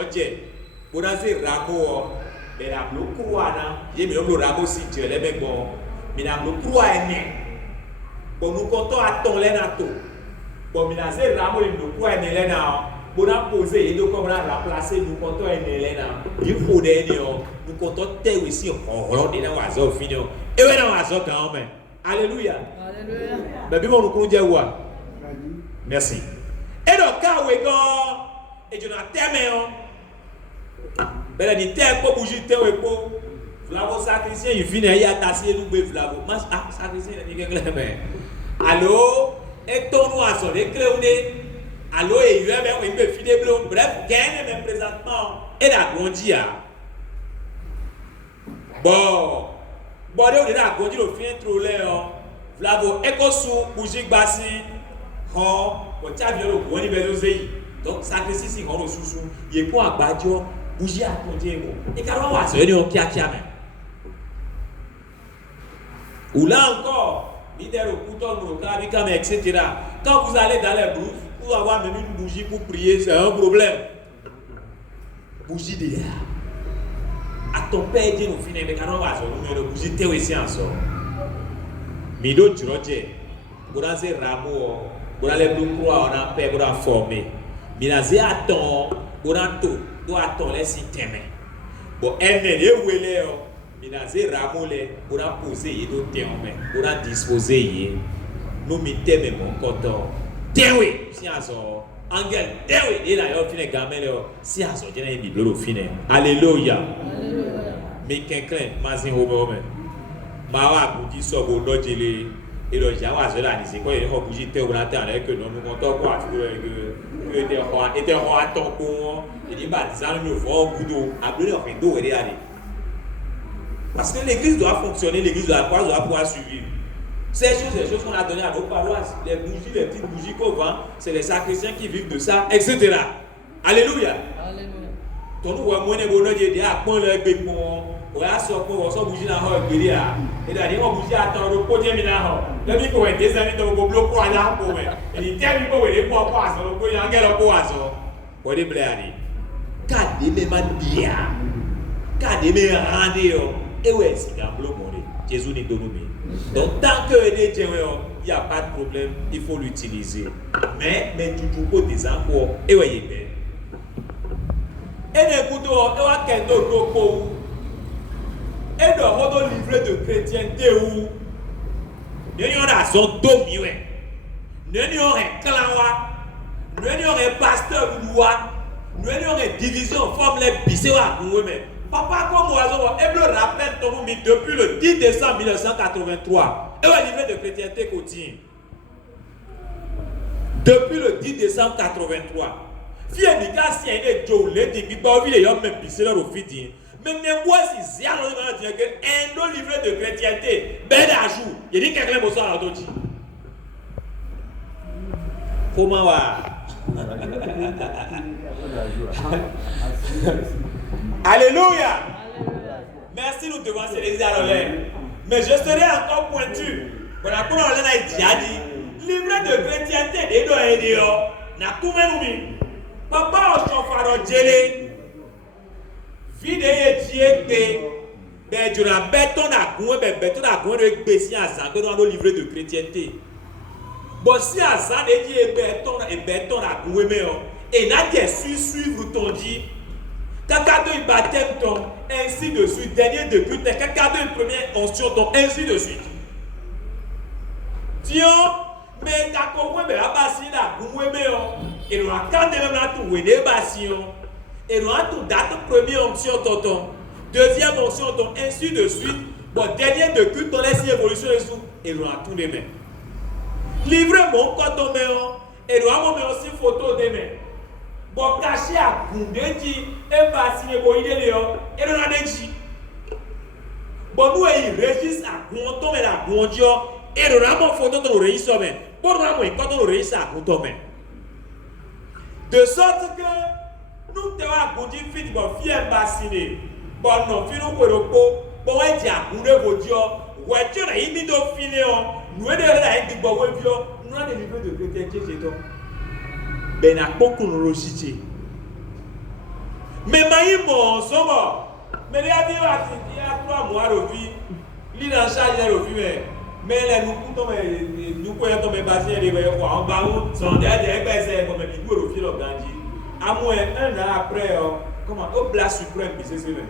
pour nous dire, rago, mais la blue croix, j'ai mis le rago si tu es le bon, mais la blue croix est née. Bon, nous comptons attendre les natos. Bon, mais la zé rago, le blue croix est née là. Pour nous poser et donc on a remplacé nous comptons un élève il faut des nous comptons tel aussi on rentre dans l'oiseau fini et dans l'oiseau quand même alléluia mais bien on nous dit quoi Merci. Et donc, quand vous êtes et tu n'as terminé, ben dit terre pour bouger terre et pour Flavo sacrisien il finit il a tassé nous be Flavo. Mas sacrisien il dit que mais allô et ton oiseau les cléoné allô et il avait il peut filer blanc bref gagne même présentement et la grandi a bon on est là grandi le fin trop là Flavo et ko sou bouger bassi ho o ta bien le bon niveau donc sacrisien si on le sous il est pour abadio bouger à ton Dieu et quand on va se réunir qui a même ou là encore leader au couteau etc. Quand vous allez dans les brouses pour avoir même une bougie pour prier c'est un problème bougie derrière à ton père Dieu nous finit mais quand on va se réunir bougie t'es aussi en sort mido turoje boraze ramo borale blue croix on a paix pour former minaze attend boranto do attend les systèmes bon elle ne wele minaze ramole pour poser et do terme pour disposer y nous miteme mon coton tewe si aso angel tewe et là yo fine gamel si aso jena bible lo fine alléluia mais quelqu'un mazin homo mawa buji so go dojele et le jawa zela ni c'est quoi il faut bouger te obrante avec que nous comptons quoi que était roi ton con et dit bah ça nous voit goudou abonner en fait do et aller parce que l'église doit fonctionner l'église doit pouvoir survivre ces choses qu'on a donné à nos paroisses les bougies les petites bougies qu'on vend c'est les sacristiens qui vivent de ça etc. Alléluia ton nous voit moins de bonheur de à point le bébon on a sorti on sort bougie dans le bélier et d'ailleurs on bougie attend le podium là le micro est des amis dans le bloc quoi là pour moi et il tient micro et pour quoi ça le ko yang gelo pour ça pour des blagues cadre même bien cadre même rendre et ouais c'est dans bloc mon Jésus n'est donné donc tant que des il y a pas de problème il faut l'utiliser mais toujours pour des encore et ouais et écoute et wa kendo doko et de votre livret de chrétienté où nous avons domi nous avons un clan nous avons un pasteur nous avons une division forme les bissés papa comme oiseau et le rappelle ton depuis le 10 décembre 1983 et le livret de chrétienté continue depuis le 10 décembre 1983 fille Nika si elle est jolée dit que il y a même bissé dans le fidi mais ne vois si zéro le dire que un livret de chrétienté ben à jour il dit quelqu'un me sort d'autres comment va alléluia merci nous devons se laisser à l'honneur mais je serai encore pointu pour la première fois on a dit livret de chrétienté des deux et des na tout même papa au chauffeur gelé vide et dié ben tu na béton na gouen ben béton na gouen de bési à ça que dans le livret de chrétienté bon si à ça de dié béton na gouen mais et n'a qu'à suivre ton dit caca de baptême ton ainsi de suite dernier de but caca de première onction ton ainsi de suite tiens mais ta comprend ben la bassi na gouen mais et nous attendons même là tout et des bassions et nous attendons date première onction tonton deuxième onction tonton ainsi de suite bon dernier de culte on laisse évolution et sous et nous attendons des mains livrer mon coton mais et nous avons aussi photo des mains bon caché à Gundéji et bassi et bon il est là et nous avons dit bon nous il registre à Gonton mais la Gondio et nous avons photo dans le registre mais bon nous avons quand on le registre à Gonton mais de sorte que nous te va gondi fit bon fier bassiné bon non fino ko bon ouais dia gounde vodio ouais tu na imi do finé nous de la dit bon ouais bio nous a des livres de chrétienté chez toi ben na poko no rochiti mais maï mon sobo mais les amis va il y a 3 mois de vie li dans charge de vie mais les nous couton nous ko yato me bassin les quoi en bas sont derrière c'est comme il doit refiler le gandi à moins 1 an après comment au place suprême c'est vrai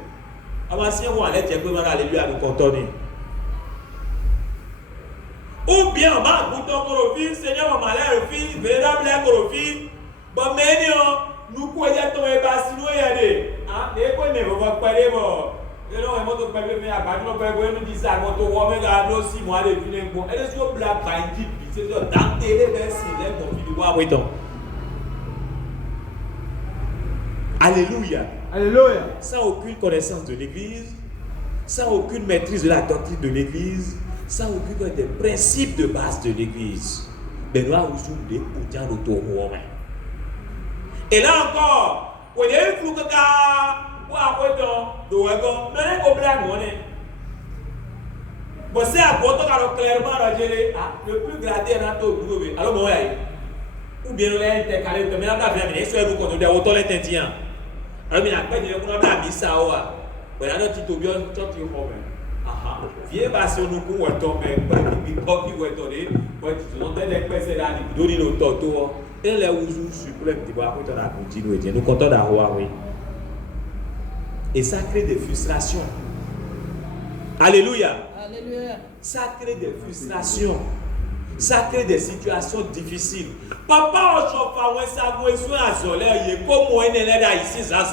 avant si on allait dire que alléluia nous contonner Ou bien, ma bouton corofi, Seigneur, ma malheur, véritable corofi. Bon, mais nous pouvons dire que nous sommes allés. Ah, mais quoi, mais vous ne parlez pas. Et non, moi, je ne peux pas nous dire ça. Moi, je vais regarder aussi, moi, les films. Et les autres blagues, c'est dans la télé, c'est là qu'on finit voir. Oui, donc. Alléluia. Alléluia. Sans aucune connaissance de l'Église, sans aucune maîtrise de la doctrine de l'Église, sans aucun des principes de base de l'Église. Mais nous avons des poutiens d'auto-romains. Et là encore, on est flou que pour avoir de wagon, non est problème on est. Bon c'est à quoi on clairement le plus gradé dans tout groupe. Alors bon ou bien on est intercalé mais là on a bien c'est nous qu'on doit autant l'intendien. Alors mais après dire qu'on a mis ça wa. Voilà notre titobio tout tu problème. Aha. Viens passer nous pour tomber pas qui copie ou étonner. Quand tu entends des personnes là qui donnent nos toto. Et les ouzous suprêmes qui vont continuer. Nous comptons d'avoir, oui. Et ça crée des frustrations. Alléluia. Alléluia. Ça crée des frustrations. Ça crée des situations difficiles. Papa, on chauffe à ça, vous êtes à solaire, il est comme moi, il est là ici, ça.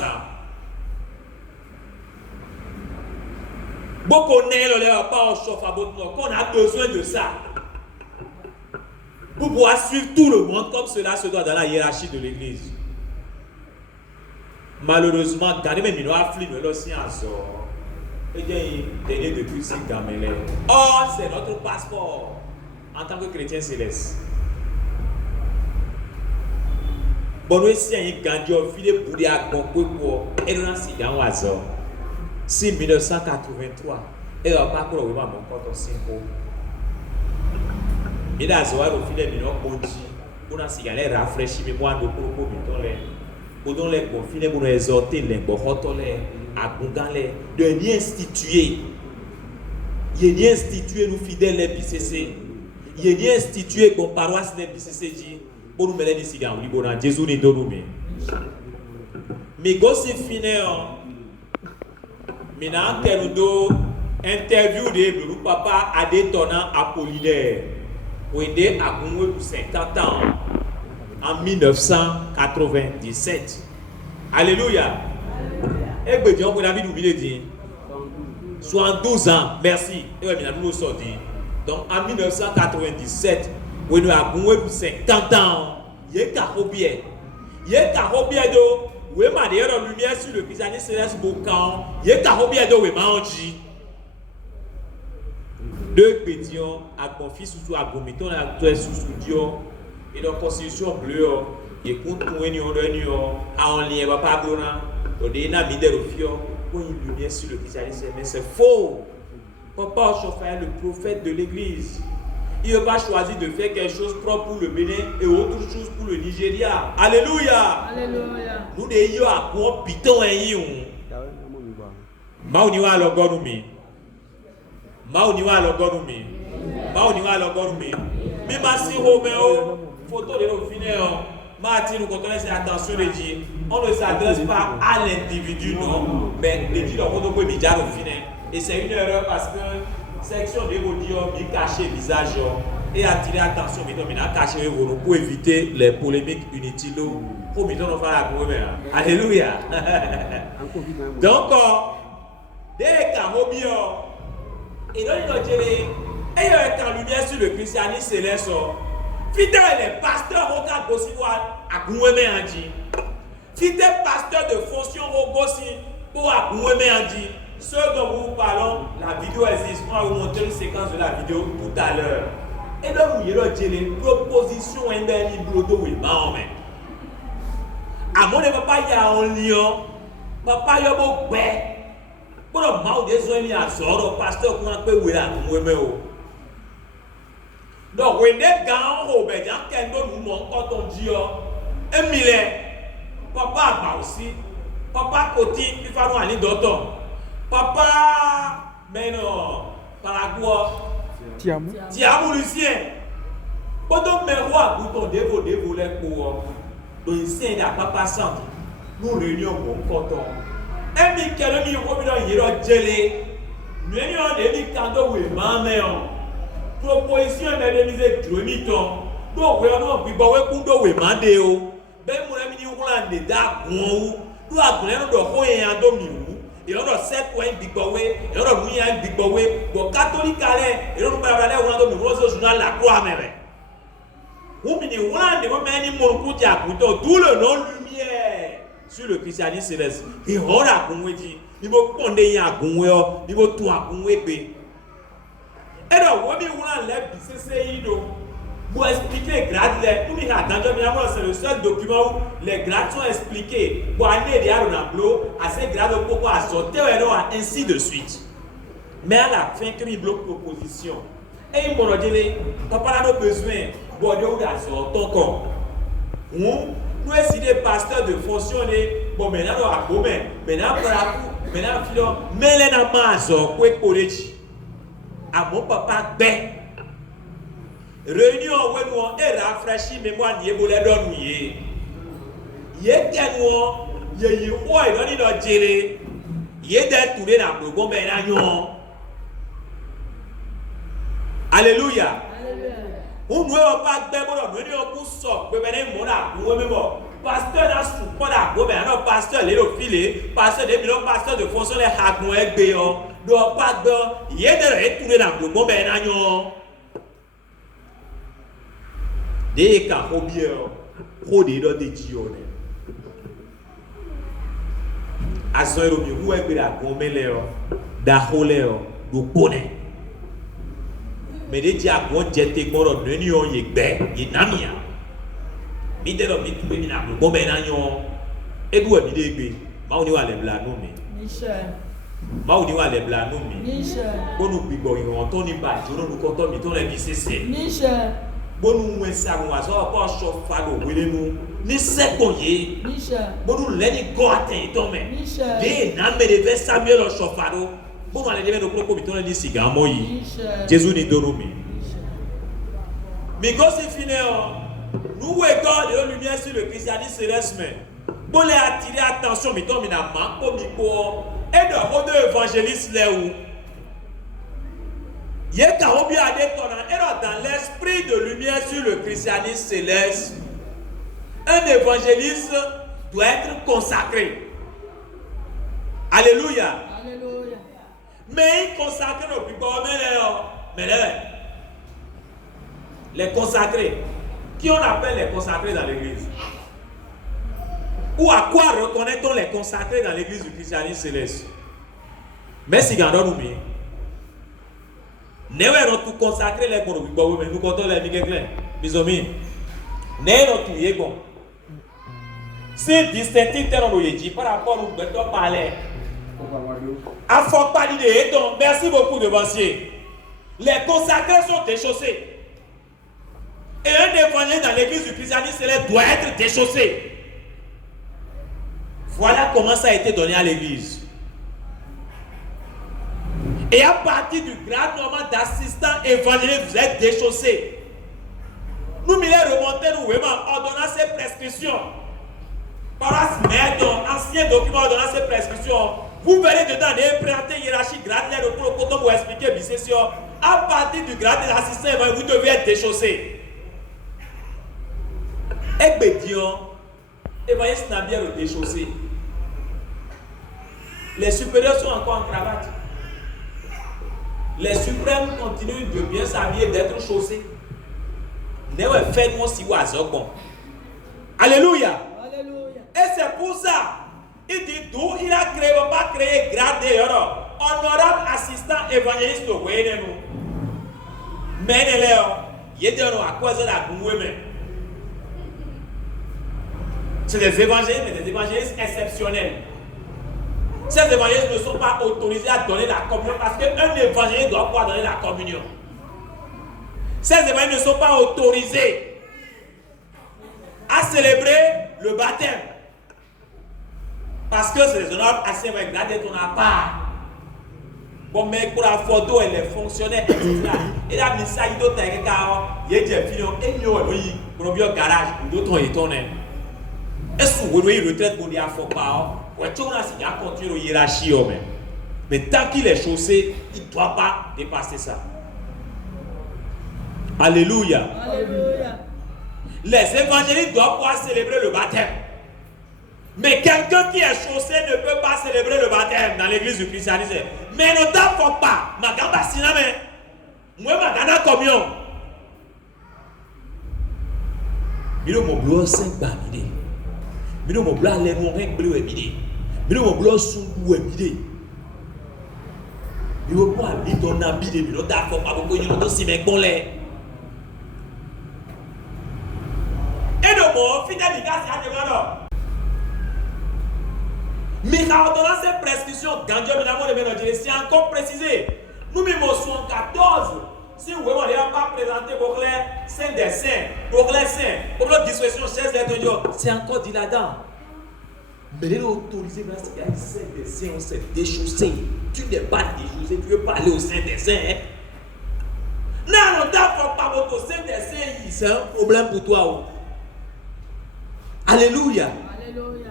Beaucoup de gens pas on chauffe à votre nom. Qu'on a besoin de ça. Pour pouvoir suivre tout le monde comme cela se doit dans la hiérarchie de l'Église. Malheureusement, regardez même il a flippé aussi en sort. Et bien, il est depuis si gamelle. Or, c'est notre passeport en tant que chrétien céleste. Bon, nous ici, il gagne au fil de Bouddha à Concours et nous avons si dans Oiseau. Si 1983, et on pas pour le moment mon compte aussi. Il a zoé au filet de notre bougie. On a signalé rafraîchi, mais moi, nous pouvons nous les confiner pour nous exhorter les bohotolés, à Bougalé, de n'y instituer. Il n'y instituer nous fidèles les BCC. Il n'y instituer comme paroisse les BCC pour nous mettre des cigares. Jésus n'est pas nous. Mais quand c'est fini, maintenant, interview de nous papa à des tonnants Apollinaire. Où il est à Goumoué pour 50 ans en 1997. Alléluia. Et bien, on a oublié de dire 72 ans, merci. Et bien, nous sommes dit. Donc en 1997, où il est à Goumoué pour 50 ans, il est carobien. Il est carobien d'eau. Où il m'a dit la lumière sur le prisonnier céleste Bocan. Il est carobien d'eau, où il m'a dit. Deux pétions à confier sous à gomiton à toi sous Dieu et dans constitution bleue et compte pour union à en lien va pas donna au déna midero fio pour une lumière sur le christianisme mais c'est faux. Papa Chauffeur le prophète de l'église il n'a pas choisi de faire quelque chose propre pour le Bénin et autre chose pour le Nigeria. Alléluia. Alléluia. Nous n'ayons à quoi piton et yon mauniwa logorumi mauniwa logorumi mais ma si Roméo photo de nos finères Martin nous connaît cette attention de dire on ne s'adresse pas à l'individu non mais les dire on peut bien au finir et c'est une erreur parce que section de l'audio bien caché visage et attirer attention maintenant cacher pour éviter les polémiques inutiles pour maintenant on va la première. Alléluia. Donc dès qu'Amobio et donc il a dit et il y a une lumière sur le christianisme céleste fidèle les pasteurs au cas aussi à Gouemé Andi fidèle pasteur de fonction au aussi pour à Gouemé Andi ce dont nous parlons la vidéo existe on va vous montrer une séquence de la vidéo tout à l'heure et donc il y a les propositions et bien libre de Mahomet à mon papa il y a un lion papa il y a beaucoup pour le mal des zones à Zoro, pasteur qu'on a pu voir à Gouemeo. Donc, on est grand, on est grand, quand on dit, Emile, papa a aussi, papa Koti, il faut nous aller d'autres. Papa, mais non, Paraguay, Tiamou Lucien. Pendant que mes rois, bouton dévolé pour le Lucien, papa Santi, nous réunions mon coton. Et Michael, il y a un jelly. Nous avons des candles où il m'a mis. proposition est de mise dromiton. Donc, we are not be bowe kundo we mandeo. Ben mon ami ni wala ne da gon. Do agun do ho yan do mi wu. E on do set point big bowe, e on do mu yan big bowe. Bo catholique ale, e on ba ba le wala do mi rose journal la croix meme. Ou mi ni wala de mo meni mo ku ja ku to tout le nom lumière sur le christianisme céleste. E on ra kun we ji. Ni mo ponde yan agun we o, ni mo tu agun we pe. Et donc, on dit que c'est pour expliquer les grades, c'est le seul document où les grades sont expliqués. Pour aller derrière le tableau, à ces grades, on peut sortir ainsi de suite. Mais à la fin, quand il bloque proposition, et il m'a dit, papa n'a pas besoin de sortir ton corps. Nous essayons des pasteurs de fonctionner. Bon, maintenant, on va maintenant, mais les namazos, quoi collège. À mon papa ben réunion où nous est rafraîchi mémoire n'y est bolé donne y est nous y est quoi et donne notre gérer y est d'être tourné dans le bon ben alléluia on ne va pas ben bon réunion pour ça ben mon là pour même pasteur n'a support là bon ben non pasteur les filé pasteur des millions pasteur de fonction les hack moi béon donc pas de y est de retourner dans le bon ben des cas bien pro des de dione azoiro mi wo egbe la gomele o da hole o do pone mais des dia ko jete gboro nani o ye gbe ye namia mi de do mi tu mi na bon ben anyo edu e mi de gbe ma oni wa le bla no mi Michel ma oni wa le bla no mi Michel bonu gbigbo iran to ni ba jo no ko to mi to le bi sese Michel bonu wensa won aso ko so fado wele nu ni sekoye Michel bonu le ni go aten to me Michel de na me de Samuel o so fado bonu ale de no ko mi to le ni siga mo yi Jésus ni dono mi go si fine o nous regardons de la lumière sur le christianisme céleste pour les attirer attention mi to mi na ma ko mi ko et de évangéliste là où il y a dans l'esprit de lumière sur le christianisme céleste, un évangéliste doit être consacré. Alléluia. Alléluia. Mais il consacré au plus mais les consacrés, qui on appelle les consacrés dans l'église? Ou à quoi reconnaît-on les consacrés dans l'église du christianisme céleste? Merci, gardons-nous. Newe no tu consacrer les bono bibo mais nous comptons les migéglin bizomi ne no tu yego c'est distinctif tel on dit par rapport au beto parler a fort pas d'idée donc merci beaucoup devancier les consacrés sont déchaussés et un évangile dans l'église du christianisme doit être déchaussé. Voilà comment ça a été donné à l'église. Et à partir du grade normal d'assistant évangéliste, vous êtes déchaussé. Nous m'y remonter nous vraiment ordonnant ces prescriptions. Paroisse mère, ancien document ordonnant ces prescriptions. Vous verrez dedans des présentés hiérarchie grade là pour le coton pour expliquer bisession. À partir du grade de l'assistant évangéliste, vous devez être déchaussé. Et bédion, évangéliste n'a bien le déchaussé. Les supérieurs sont encore en cravate. Les suprêmes continuent de bien s'habiller, d'être chaussés. Alléluia. Alléluia. Et c'est pour ça, il dit d'où il a créé, il va pas créer gradé, honorable assistant évangéliste de Wénénou. Mais il y a à quoi ça la gouvernement. C'est des évangélistes, mais des évangélistes exceptionnels. Ces évangélistes ne sont pas autorisés à donner la communion parce qu'un évangéliste doit pouvoir donner la communion. Ces évangélistes ne sont pas autorisés à célébrer le baptême parce que c'est des honorables assez gradés qu'on n'a pas. Bon, mais pour la photo, et les fonctionnaires, et la mise à l'idée, il y a des filles qui ont un garage, d'autres ont été. Est-ce que vous voyez retraite pour dire qu'il ne faut pas? Ouais, tu as continué la hiérarchie. Mais tant qu'il est chaussé, il ne doit pas dépasser ça. Alléluia. Alléluia. Les évangélistes doivent pouvoir célébrer le baptême. Mais quelqu'un qui est chaussé ne peut pas célébrer le baptême dans l'église du christianisme. Mais ne t'en pas. Ma gamba siname. Moi, ma gana communion. Milo mo blo 5 ba mide. Milo mo blo le mo ren bleu mide. Milo mo blo sungu mide. Milo ko ali ton na mide milo da fo pa ko yin to si me gbon le. Et de mo fidèle gars si a te gano. Mais la ordonnance et prescription, c'est encore précisé. Nous même au 14, si vous voyez, on n'a pas présenté pour les saints des saints, pour les saints, pour la discrétion, c'est encore dit là-dedans. Mais les autorisés, les saints des saints, on s'est déchaussé. Tu n'es pas déchaussé, tu veux pas aller au saint des saints. Non, non, d'accord, pas votre saint des saints, c'est un problème pour toi. Alléluia. Alléluia.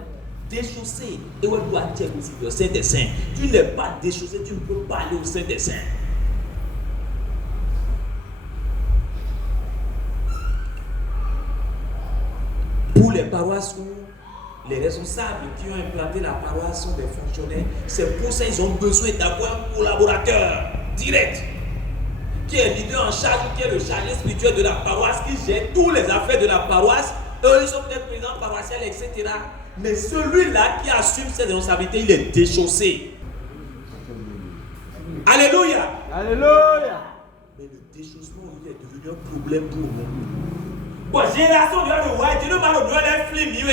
Déchaussé, et on doit dire aussi au Saint des Saints. Tu n'es pas déchaussé, tu ne peux pas aller au Saint des Saints. Pour les paroisses où les responsables qui ont implanté la paroisse sont des fonctionnaires, c'est pour ça qu'ils ont besoin d'avoir un collaborateur direct qui est leader en charge, qui est le chargé spirituel de la paroisse, qui gère tous les affaires de la paroisse. Eux, ils sont peut-être présidents paroissiels, etc. Mais celui-là qui assume ses responsabilités, il est déchaussé. Alléluia. Alléluia. Mais le déchaussement, il est devenu un problème pour nous. Bon, génération de l'Ouest, tu ne m'as pas de film,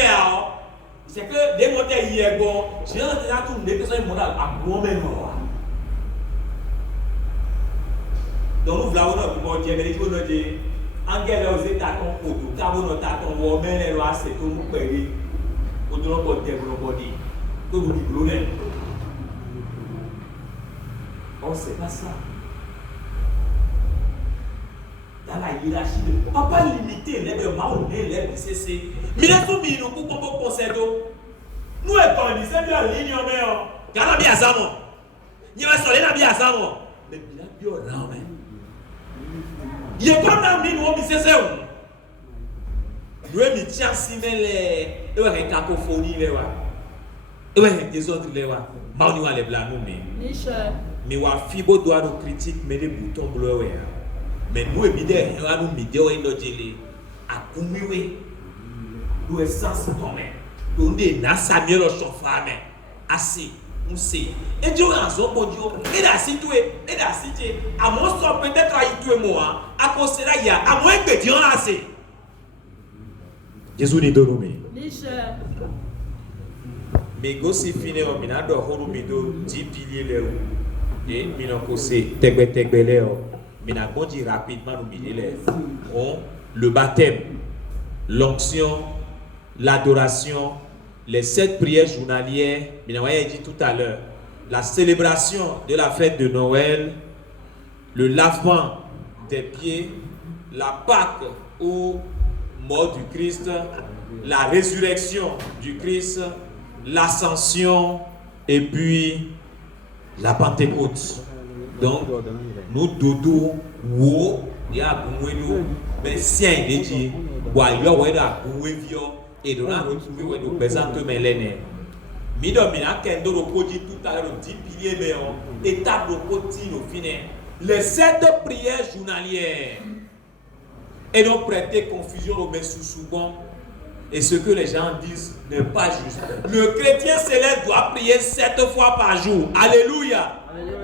c'est que des montées hier, bon, j'ai entendu tout le monde qui sont à gros même. Donc, nous voulons dire, mais il faut nous dire, Angela aux États-Unis, au Cameroun, au mais les lois, c'est tout le monde. On sait pas ça. Dans la hiérarchie, on ne peut pas limiter les maoulés, les BCC. Mais les soumis, nous pouvons pas concéder. Nous étant c'est bien ligne, mais on a bien ça, moi. Il va sortir bien ça, moi. Mais il a bien là, mais. Il est pas dans le nous, BCC. Nous avons mis si les. Il y a une cacophonie, il y a un désordre, il y a un les blancs, mais il y a un fibre doit nous critiquer, mais les boutons bleus. Mais nous, nous avons mis des gens à cumuler. Nous sommes sans tomber. Nous avons Samuel au chauffeur, assez. Nous sommes. Et Dieu a un bon Dieu. Il a situé. Il a situé. À mon sort, peut-être à y tuer moi. À cause de là, à moins que Dieu a assez. Jésus dit de nous. Mais aussi finir au minado horumido 10 piliers là et minokose tegbe là mina gondi rapidement nous milier le baptême, l'onction, l'adoration, les 7 prières journalières, mina voyez dit tout à l'heure, la célébration de la fête de Noël, le lavement des pieds, la Pâque ou mort du Christ, la résurrection du Christ, l'ascension et puis la Pentecôte. Donc, nous doudou, wo, ya gouénou, mais si un dédié, boyo, weda gouévio, et de là, retrouver nos présentes mélènes. Midomina, kendo repodi tout à l'heure, 10 piliers, mais étape repodi, au final. Les 7 prières journalières. Et donc prêter confusion au Messousougon. Et ce que les gens disent n'est pas juste. Le chrétien céleste doit prier 7 fois par jour. Alléluia. Alléluia.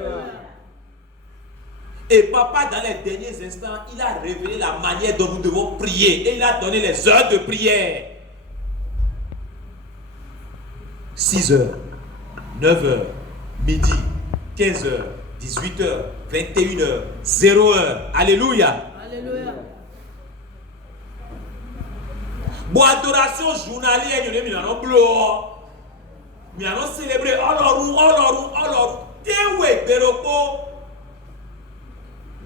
Et papa, dans les derniers instants, il a révélé la manière dont nous devons prier. Et il a donné les heures de prière. 6h, 9h, midi, 15h, 18h, 21h, 0h. Alléluia. Alléluia. Bon, adoration journalière, nous allons bloquer. Nous allons célébrer. Alors, Téoué, Béroko.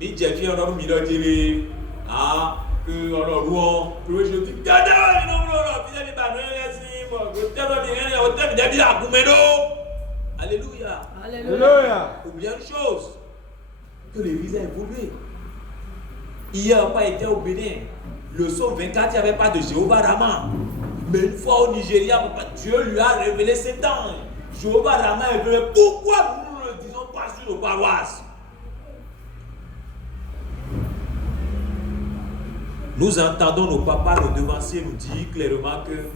Mais j'ai vu alors, nous allons dire, alors, je dis, alléluia. Alléluia. Oublie une chose, que l'église a évolué. Hier, papa était au Bénin. Le psaume 24, il n'y avait pas de Jéhovah Rama. Mais une fois au Nigeria, papa, Dieu lui a révélé cet ange. Jéhovah Rama est venu. Pourquoi nous ne le disons pas sur nos paroisses? Nous entendons nos papas, nos devanciers nous dire clairement que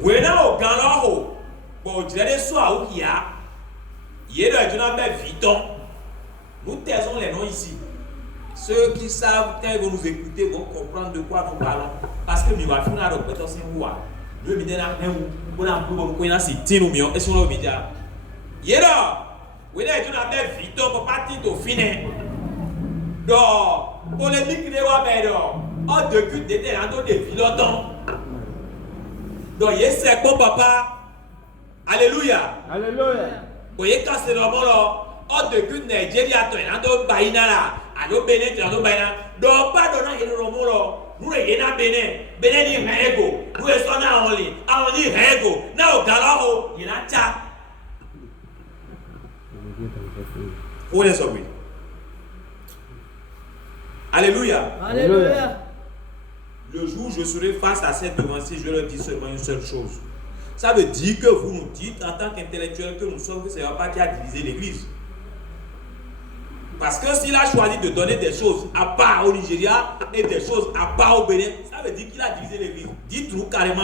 Wena au Ganao, bon, je dirais soit où il y a, il y a un Viton. Nous taisons les noms ici. Ceux qui savent, quand ils vont nous écouter, vont comprendre de quoi nous parlons. Parce que nous avons fait une représentation. Nous avons fait une représentation. Donc, polémique de Wabédo, on décute des terrains de vilotons. Donc, il y a ce bon papa. Alléluia. Alléluia. Vous voyez, quand c'est normal, on décute Nigeria, tu es dans le Baïna là, à l'eau Bénin, tu es dans le Baïna. Donc, pas de il y a le normal, nous, il y a un Bénin, Bénin dit Régo, nous, ils sont en ligne, on dit Régo, nous, au Galao, il y a un tcha. Où est-ce que Alléluia. Alléluia. Le jour où je serai face à cette devanciers, je leur dis seulement une seule chose. Ça veut dire que vous nous dites en tant qu'intellectuels que nous sommes, que ce n'est pas qui a divisé l'Église. Parce que s'il a choisi de donner des choses à part au Nigeria et des choses à part au Bénin, ça veut dire qu'il a divisé l'Église. Dites-nous carrément,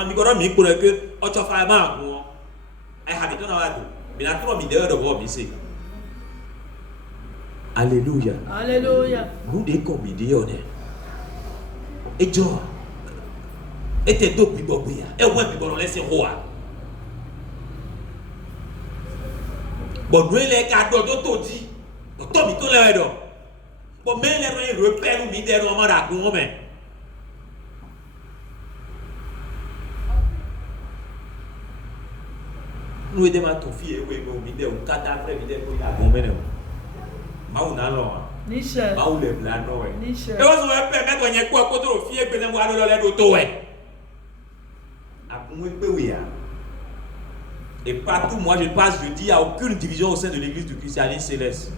Alléluia. Alléluia. Nous décombinés, on est. Et Dieu, et t'es deux bibobia, et ouais, bibon, on laisse roi. Bon, nous, les cadeaux d'autodit, bon, toi, mi ton le vedo. Bon, mais les repères, nous, mi des romans d'accoum, mais. Nous aidons à ton fille, et oui, mais mi des ou cadavre, mi des ou la gomme, non. Maou n'allons. Niche. Maou les blancs, ouais. Niche. Et on va permettre de quoi côté au fier que nous allons aller d'auto ouais. Et partout, moi je passe, je dis, il n'y a aucune division au sein de l'église du christianisme céleste.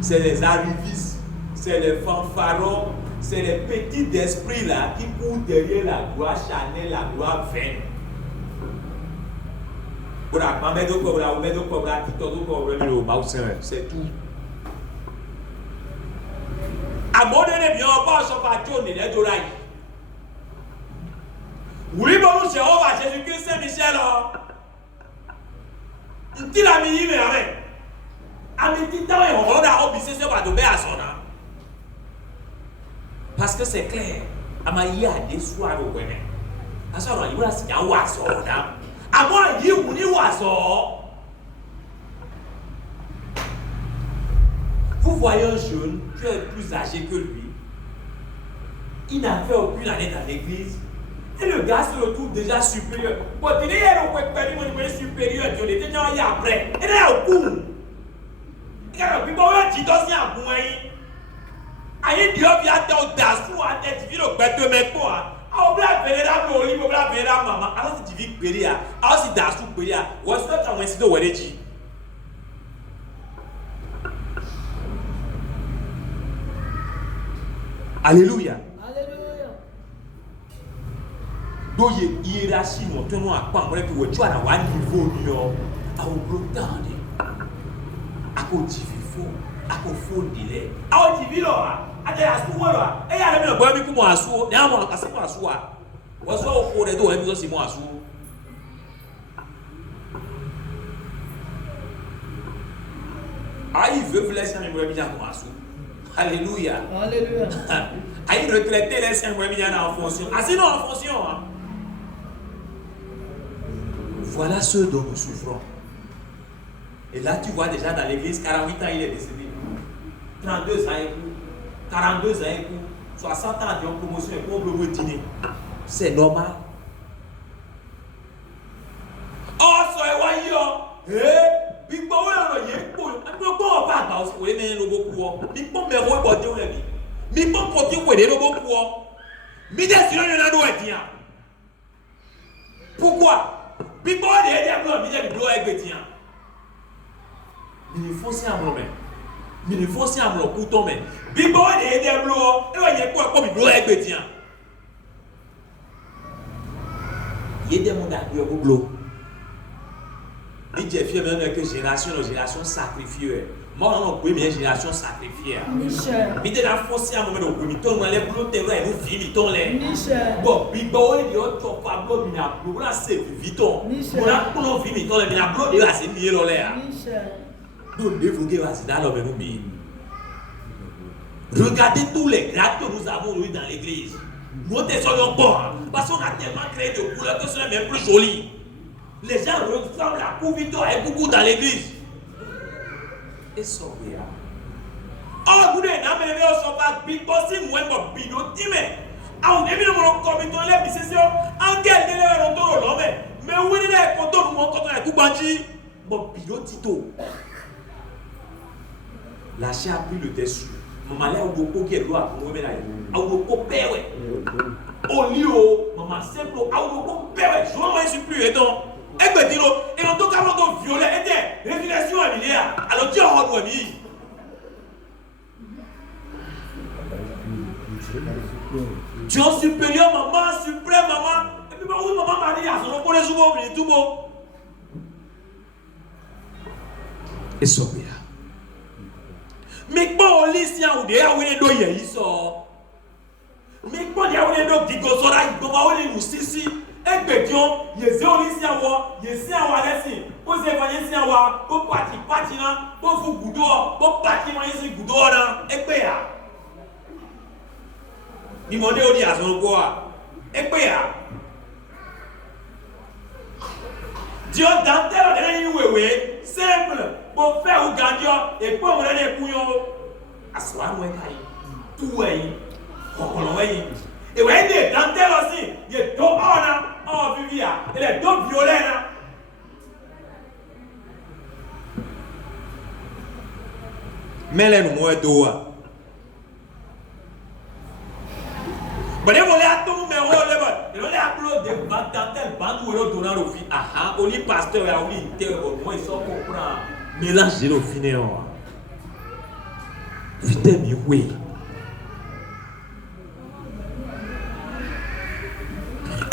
C'est les arrivistes, c'est les fanfarons, c'est les petits d'esprit là qui courent derrière la gloire charnelle, la gloire vaine. C'est tout. À mon donné, bien, on va s'en faire tourner les dollars. Oui, bon, nous, Jéhovah, Jésus-Christ, Saint-Michel. Un petit ami, mais avec. À mes petits temps, on va obéir, c'est va tomber à son âme. Parce que c'est clair. À ma yé, à des soirs au Bénin. À ce moment-là, il y a un signe à oiseau. À moi, il y a un oiseau. Vous voyez un jeune qui est plus âgé que lui, il n'a fait aucune année dans l'église, et le gars se retrouve déjà supérieur. Bon, il y a un supérieur, il était déjà après, il est au cours. Il y a un petit peu de temps, il y a un audace pour être divin au bête de mes poids. Alors, il y a un peu de maman. Alors, c'est divin péria. Alors, c'est d'assou péria. Ou est-ce que tu as un incident où elle est dit? Alléluia. Alléluia. Donc, il y a hiérarchie, nous tenons à quoi? On peut tu as un niveau, à au blotant, à côté faux, à côté faux délai. À côté vilo, à la soie, et à la main, bois, mais comment à soie, et à moi, à ce soir. Ou à soit au cours des dos, et nous aussi, moi, à soie. Ah, il veut vous laisser un peu bien comme à soie. Alléluia. Alléluia. À y retraiter les 5 mois en fonction. Ah, sinon en fonction. Hein. Voilà ce dont nous souffrons. Et là, tu vois déjà dans l'église, 48 ans, il est décédé. 32 ans et coup. 42 ans et coup. 60 ans, il y a une promotion et pour le dîner. C'est normal. Oh, soyez voyons. Big Boy, on y est. On va pas aussi. Oui, mais nous beaucoup. Big Boy, mais on va dire mi bon côté où est le bon pour mi destination na do etia pourquoi bi bo de dia blo mi de blo e gbetia il faut c'est un moment Mais il faut aussi un bloc pour tomber. Bibo et des blocs, et il y a quoi comme bloc avec bétien. Il y a des mondes à dire au bloc. Il dit fier maintenant que génération sacrifiée. Moi on a première génération sacrifiée. Michel. Mais de la force à un moment où nous mettons les blocs terrain nous vivons les. Michel. Bon, Bibo et Dieu tu pas bloc mina bloc là c'est vivons. On a pour vivre les mina bloc là c'est mieux là. Michel. Nous devons dire à dans l'homme nous. Regardez tous les grades que nous avons eu dans l'église. Nous soyons bons parce qu'on a tellement créé de couleurs que ce n'est même plus joli. Les gens ressemblent à Kouvito et beaucoup dans l'église. Et ça, oui. Oh, vous n'avez pas vu au sauvage, big bossy, moi, mon bidon, dis-moi. Ah, on est venu dans le comité, les bisessions, en quel délai on tourne l'homme. Mais où est-ce qu'on tourne, mon coton, et Koubanji? Mon bidon, Tito. La chair a pris le dessus. Maman, là, on doit qui est droit, on va là. On doit payer, ouais. Au lieu, maman, simple, on doit payer, je ne suis plus aidant. Et bien, dis-le, et en tout cas, on doit violer, et bien, révélation à milliard. Alors, tu as un roi, tu es supérieur, maman, suprême, maman. Et puis, oui, maman m'a dit, on connaît souvent, mais tout beau. Et ça, bien. Mais bon, on lit si on est à où les deux y sort. Mais bon, il y a où les deux qui go là, il va où les nous si. Et bétion, il y a zéro ici à voir, il y a si à voir ici. Pour s'évanouir ici à voir, pour partir là, pour vous goudor, pour partir ici goudor là, et péa. Il m'a dit au dia son quoi, et péa. Dieu dans tel dernier simple. Pour faire ou gagner et pour me donner des couillons à soi, moi, tout est et vous voyez des dentelles aussi, il y a deux en vivia et les deux violets. Mais les nous, moi, deux. Bon, les volets à tout, mais on les applaudit des dentelles, bandou et l'autre dans le vie. Ah, on lit pasteur et on lit terre, au moins ils sont comprendre. Mélange de l'opinion. Vite mieux, oui.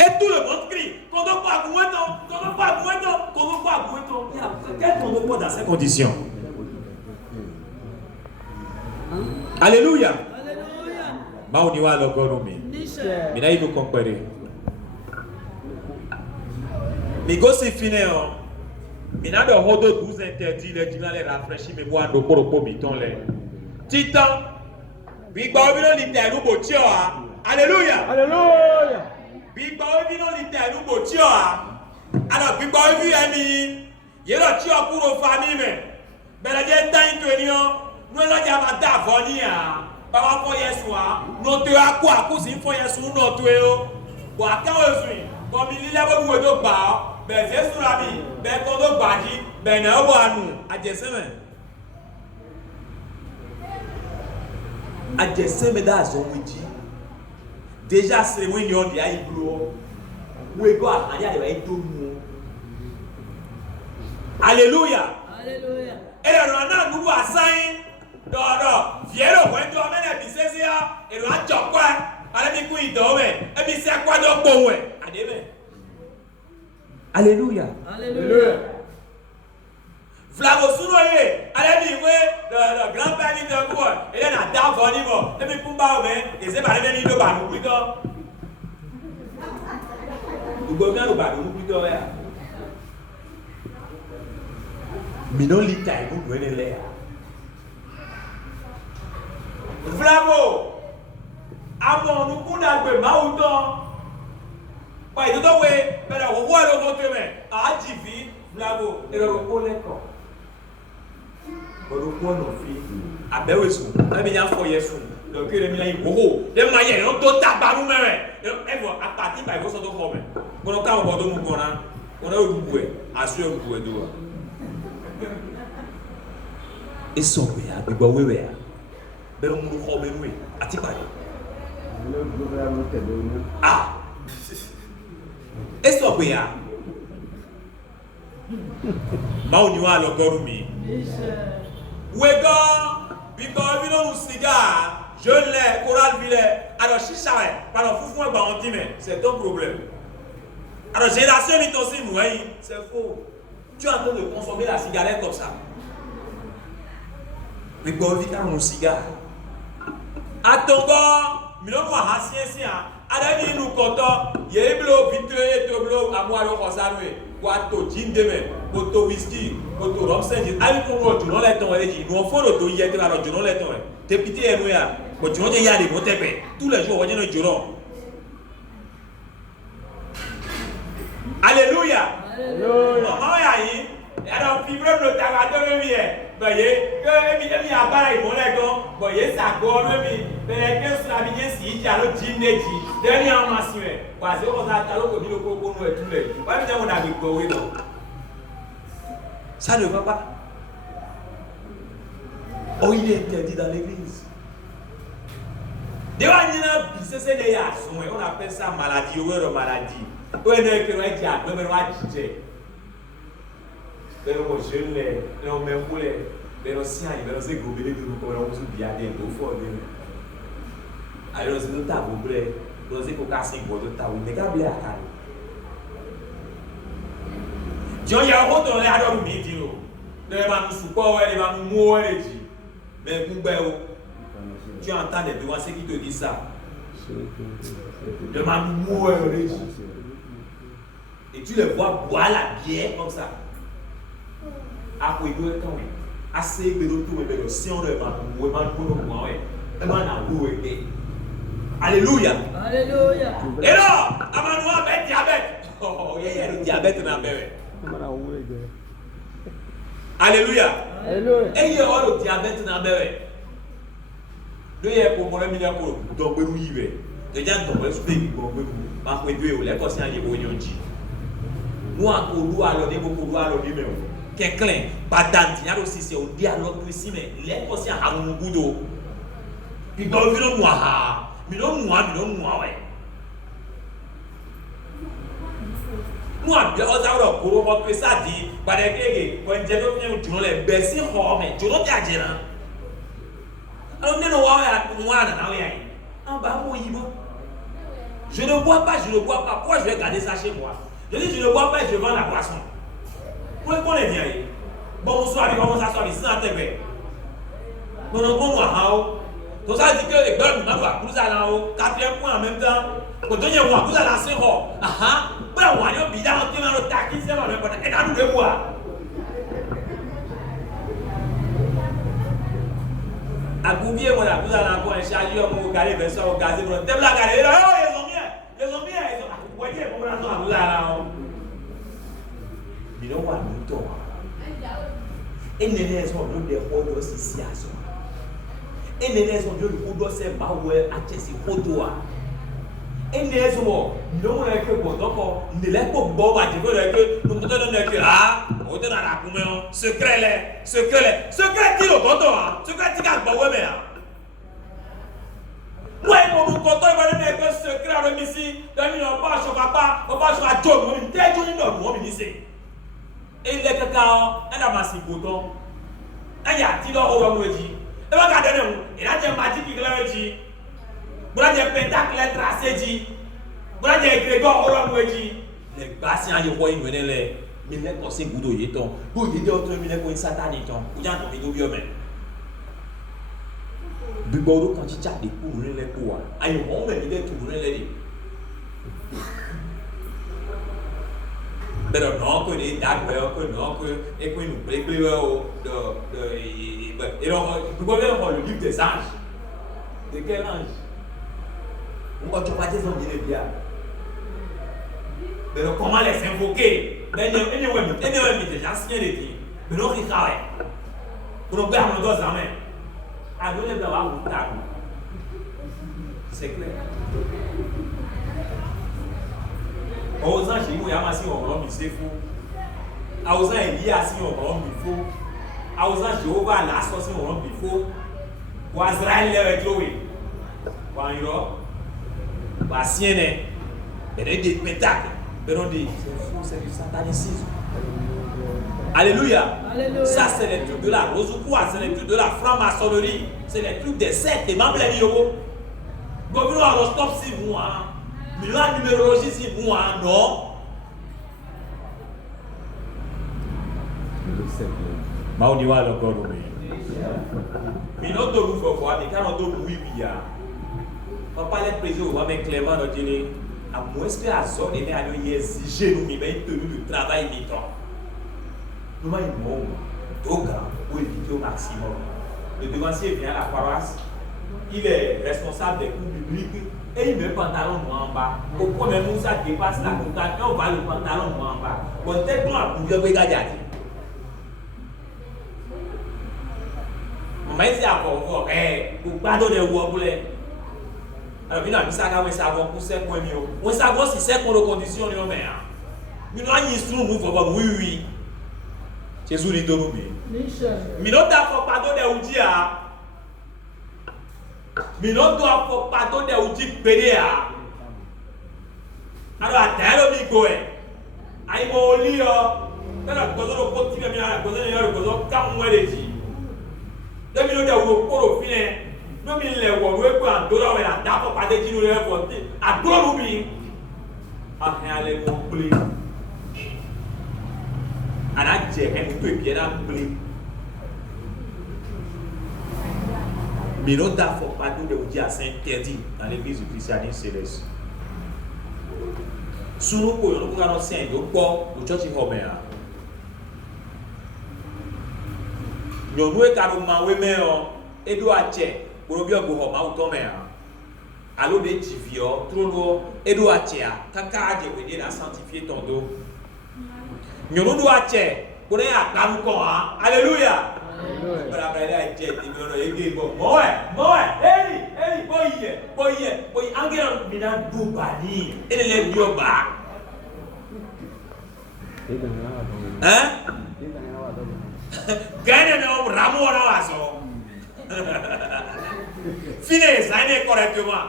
Et tout le monde crie. Qu'on ne pas gouetton, qu'on ne pas gouetton, qu'on ne pas gouetton. Qu'est-ce qu'on ne peut dans ces conditions? Alléluia. Alléluia. Mauniwa l'ogonomi. Michel. Mais là, il nous comprend. Mais go c'est fini. Il y a de 12 interdits, les gens les rafraîchis, mais moi, nous pour le biton les. Titan, Big Boy, nous botio. Alléluia. Alléluia. Big Boy, nous botio. Alors, Big Boy, il y a le tio pour nos familles, mais la gente está intuition, nous l'avons déjà d'avenir. Par rapport à Yeshua, nous te à quoi, cousin, faut Yeshua, nous te bon, quand on suit, comme il y a beaucoup de bar. Ben c'est sur la vie, ben quand on bâtit, ben on va nous, à Jesseme. À Jesseme dans son outil. Déjà c'est moi qui on dit à Iblo. Où est quoi? Il y a des tout nous. Alléluia. Alléluia. Et le rana nous a sain. Non, viens le point de amener à Bissésia et le a quoi? Allez mi couille dormir. Et mi c'est quoi de bon ouais? Ademe. Alléluia. Alléluia. Flavo Sounoye, allez dire, le grand-père dit de quoi? Il est dans ta famille, et puis pour moi, et c'est pas les mêmes de banou plus tard. Vous pouvez bien le banou plus tard. Mais non, l'État, vous venez l'air. Flavo, avant nous pour d'albe maouton. Bah, il doit ouais, mais là, on voit le contre mais à Jivi, Flavo, et le repos l'école. Le repos nos filles. À Béouessou, mais il y a un foyer sous. Donc, il y a un gros. Les mailles, on doit taper nous, mais. Et à partir de là, il faut s'en trouver. On a quand on va nous connaître. On a eu du bouet. Assure le bouet d'eau. Et son bouet, il va ouer. Mais on nous robe nous. À Tipari. Ah! Et so bia ma oniwa lo gorumi wego Because if you don't cigare, je l'ai, Coral Villet, alors chicha, alors foufou, c'est ton problème. Alors génération aussi, c'est faux. Tu es en train de consommer la cigarette comme ça. Mais bon, vite à mon cigare. À ton gars, mais non, moi, assis, Adami nous content, il y a un bloc, vite, et tout bloc, à moi, le rosario, quoi, to gin demain, to whisky, to rhum saint-gin, avec mon rôle, tu n'en l'as ton énergie, nous en faisons le tour, il y a des alors, tu n'en l'as ton, t'es petit et nous, tu n'en as des mots, tous les jours, on y a un juron. Alléluia. Maman, il y a un fibre de tagato, le mien. Voyez, que il y a pas les mollets, voyez, ça gorge, mais que sur la vie, si il y a le jean de G, dernier massif, parce qu'on a talon comme le coco, nous et tous les jours. Pas bien, on a vu quoi, non. Ça ne va pas. Oh, il est interdit dans l'église. C'est des on appelle ça maladie, ou maladie. On est que l'on dit, on est que bẹ́ẹ̀ mo ṣe ń lẹ̀ bẹ́ẹ̀ mo mẹ́kú lẹ̀ bẹ́ẹ̀ mo sí àyè bẹ́ẹ̀ mo ṣe gbòmìnir ní ìlú kọ́ ẹ̀ wọ́n tún bí adé tó fọ́ ọ̀dẹ́ rẹ̀ àyè lọ sí tó ta gbogbo rẹ̀ lọ sí kó ká sí ìbọn tó ta wọ́n mẹ́ká bílẹ̀ àkàlẹ̀. jọ yẹ ọkọ tó lẹ adọ́rù mi di o lẹ́yìn máa nu sùpọ̀ ẹ̀ lè máa nu mú ẹ̀ lè jì bẹ́ẹ̀ gbúgbẹ́ o tí wọ́n ta dẹ̀ bí wọ́n ṣe kí tó di sá lè máa nu mú ẹ̀ lè jì et tu les vois boire la bière comme ça. Ako ido etan we ase gbero to we belo si on re ma we ma ko no wa we e ma na wo we alléluia Alléluia. Et là amanu abet diabète oh yeah le diabète na bere alléluia Alléluia. et ye o le diabète na bere do ye ko mo le mi na ko do gberu yi we de jan do we su pe gbo gberu ma ko edo e o le ko si anye bo nyonji mu akodu alo de ko alo de me o quelqu'un badanti yaro sisi o dialogue ici mais les aussi à un gudo puis dans le moi mi non moi ouais moi bien aux alors pour moi que ça dit par des kege quand je viens tu non les bersi ho mais tu non tiaje na alors ne no wa ya moi na wa ya en bas mo yibo je ne bois pas pourquoi je vais garder ça chez moi je dis je ne bois pas je vends la boisson. Pour qu'on les vienne, bon, bonsoir, comment ça soit ici dans tes verres. Nous n'avons pas moi, tout ça dit que les gars, nous allons au quatrième point en même temps. Pour donner moi, vous allez lancer haut. Ah, ben, on va y bien entrer dans le taquin, c'est pas le bon. Et dans nous de boire. À Goubier, voilà, vous allez encore un chargeur pour regarder, bien sûr, regarder, pour le thème la galerie. Oh, ils ont bien. Vous voyez, comment on a vous allez. You know what I'm doing? And then there's one of the orders is here. And then there's one of the orders say, "Bawe achesi hodoa." And there's one. No one eke botoko. Nileko boba jibo eke. Nukuto don eke ah. Ote na rakume o. Secret ti o toto ah. Secret ti ka bawe me ah. Moi mo mu koto ibale me eke secret aro mi si. Dami no ba so papa, ba so ajo mo mi. Tejo ni no mo mi ni se. Et les cacao, un amassi bouton, un yati dans le roji. Et va garder nous. Et là, j'ai magique qui l'a dit. Voilà des pentacles tracés dit. Voilà des grégor au roji. Les bassins à l'eau, ils venaient les. Mais les conseils goudou y étant. Vous dites autre mille pour une satanique. Vous avez entendu nous bien. Biboro quand tu as des coups, les coups. Aïe, on va dire tout le monde. Mais non, que les dagues, que non, que et que nous préparons et donc vous pouvez voir le livre des anges. De quel ange? On va pas des hommes bien. Mais comment les invoquer? Mais déjà ancien les dit. Mais non, ils travaillent. Pour nous faire nos dos en main. À donner de avoir un table. C'est clair. Aux anges, il y a un homme qui fou. Aux anges, il y a un homme qui fou. Aux anges, Jéhovah a l'associé un homme qui fou. Pour Israël, il est joué. Pour Europe, pour CNN, il y a des spectacles. Mais on dit, c'est fou, c'est du satanisme. Alléluia. Alléluia. Ça, c'est les trucs de la Rosoukoua, c'est les trucs de la franc-maçonnerie, c'est les trucs des sectes, des membres de l'Yogo. Comme nous, horoscope, c'est moi. Mais la numérologie, c'est moi, non. Mauniwa le God, oui. Mais notre loup, quoi, mais quand on doit oui, oui, on parle de président, on va mettre Clément dans le dîner. À moins que la zone est à nous exiger, nous, mais il tenue de travail, mi-temps. Nous, il manque. Donc, pour éviter au maximum. Le devancier vient à la paroisse, il est responsable des cours bibliques et il met le pantalon noir en bas. Au premier moment, ça dépasse la montagne et on va le pantalon noir en bas. Bon, tête noire, pour vous regarder. Mais c'est à pour pardonner au boulot. Alors, il a mis ça quand même savoir pour 5 points mieux. On savoir si c'est pour les conditions de l'homme. Nous avons un instrument, nous faisons oui. Jésus dit de nous. Mais nous devons pardonner au dia. Mais nous devons pardonner au dia pédé. Alors, attends le micro. Aïe, mon lit. Dans la cause de l'opportunité, la cause de l'opportunité, quand on est dit. 2 minutes de au filet. Nous sommes les Walloués pour un dollar et la table pas de nous les voter. À deux roubilles. Ah, allez, mon blé. À la tête, un peu bien à blé. Mais nous n'avons pas de vous dire c'est interdit dans l'église du christianisme céleste. Sous nous, nous pouvons annoncer un peu au church in Robert. Nous avons carrément et doit check. Pour bien go home out on allo de tivio trop et doit check. Kaka de venir la sanctifier ton dos. Nous doit check. Pour aller à Kamuko. Alléluia. Para bela check de bon. Boy, angela mina do bani. Ele le bio ba. Hein? Gagne no ramo na waso. Finez, ça n'est correctement.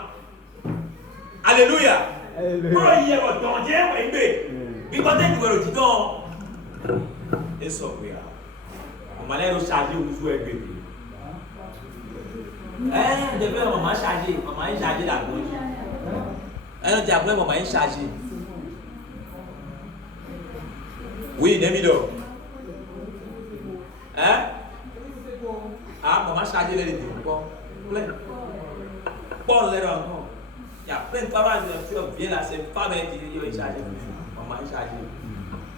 Alléluia. Pour y avoir ton Dieu, il va être le titan. Et ça, on m'a l'air de charger ou jouer avec lui. Depuis maman chargé, maman est chargée la bougie. Elle dit après, maman est chargée. Oui, Nemido. Hein? Ah, maman chargé les idées. Bon, plein. Bon, les encore. Il y a plein de paroles qui viennent là, c'est une femme qui est chargée. Maman est chargée.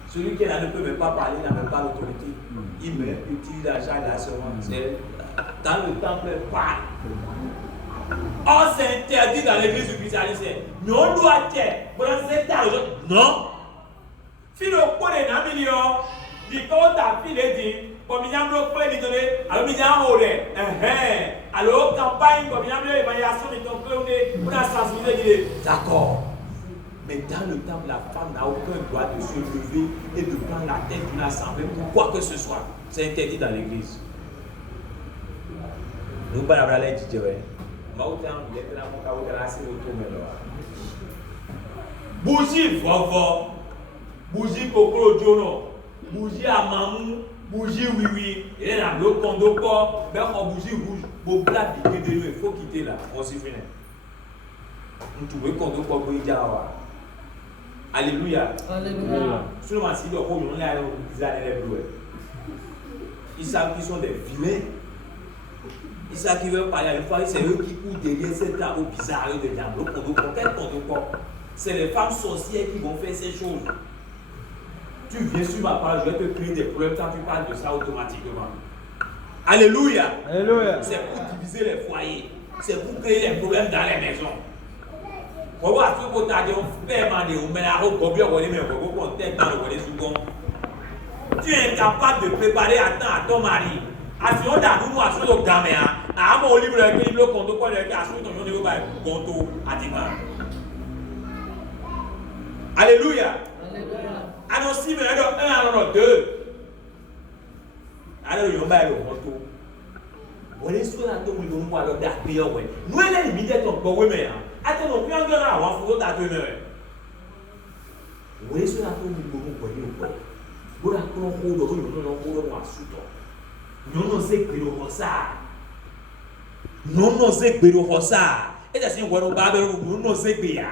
Celui qui ne peut même pas parler, n'a même pas l'autorité. Il utilise l'argent de la semence. Dans le temple, pas. Oh, c'est interdit dans l'église du christianisme. Non, doit être. Non. Si le point est un million, dit qu'on t'a filé dit. Comme il y a un bloc plein de données, alors il y a un rôle. Alors, campagne, comme il y a une évaluation de ton clé, on a sensibilisé. D'accord. Mais dans le temps, la femme n'a aucun droit de se lever et de prendre la tête d'une assemblée pour quoi que ce soit. C'est interdit dans l'église. Nous ne pouvons pas aller dire, bougie, vovo. Bougie, coco, jono. Bougie à mamou. Bougie oui, il est dans le condo corps, mais en bougie rouge, pour blague de nous, il faut quitter là, on s'y finit. Nous trouvons le condo corps pour y aller. Alléluia. Alléluia. Seulement si le rôle on est ils allaient les bleus. Ils savent qu'ils sont des vilains. Ils savent qu'ils veulent parler à une fois, c'est eux qui courent derrière cette table bizarre de diable. Le condo corps, quel condo corps? C'est les femmes sorcières qui vont faire ces choses. Tu viens sur ma page, je vais te créer des problèmes quand tu parles de ça automatiquement. Alléluia. Alléluia. C'est pour diviser les foyers. C'est pour créer les problèmes dans les maisons. On va faire pour t'aider, on fait demander, on met la robe, on va mais on va tête dans le second. Tu es incapable de préparer à temps à ton mari. Assurons d'abord, assurons au gamin. À mon livre, le livre, compte quoi, le assurons ton niveau, compte à dimanche. Alléluia. Alors si vous avez un, alors deux. Alors il y a un bail au retour. Vous allez sur la tombe, vous allez voir le dernier. Nous, elle est limite ton corps, mais attends, nous allons avoir un photo d'atteindre. Vous allez sur la tombe, vous allez voir le corps. Bora kono kodo ko no kodo no asuto. Nono se gbero hosa. Nono se gbero hosa. E ja sin woro ba be nono se gbe ya.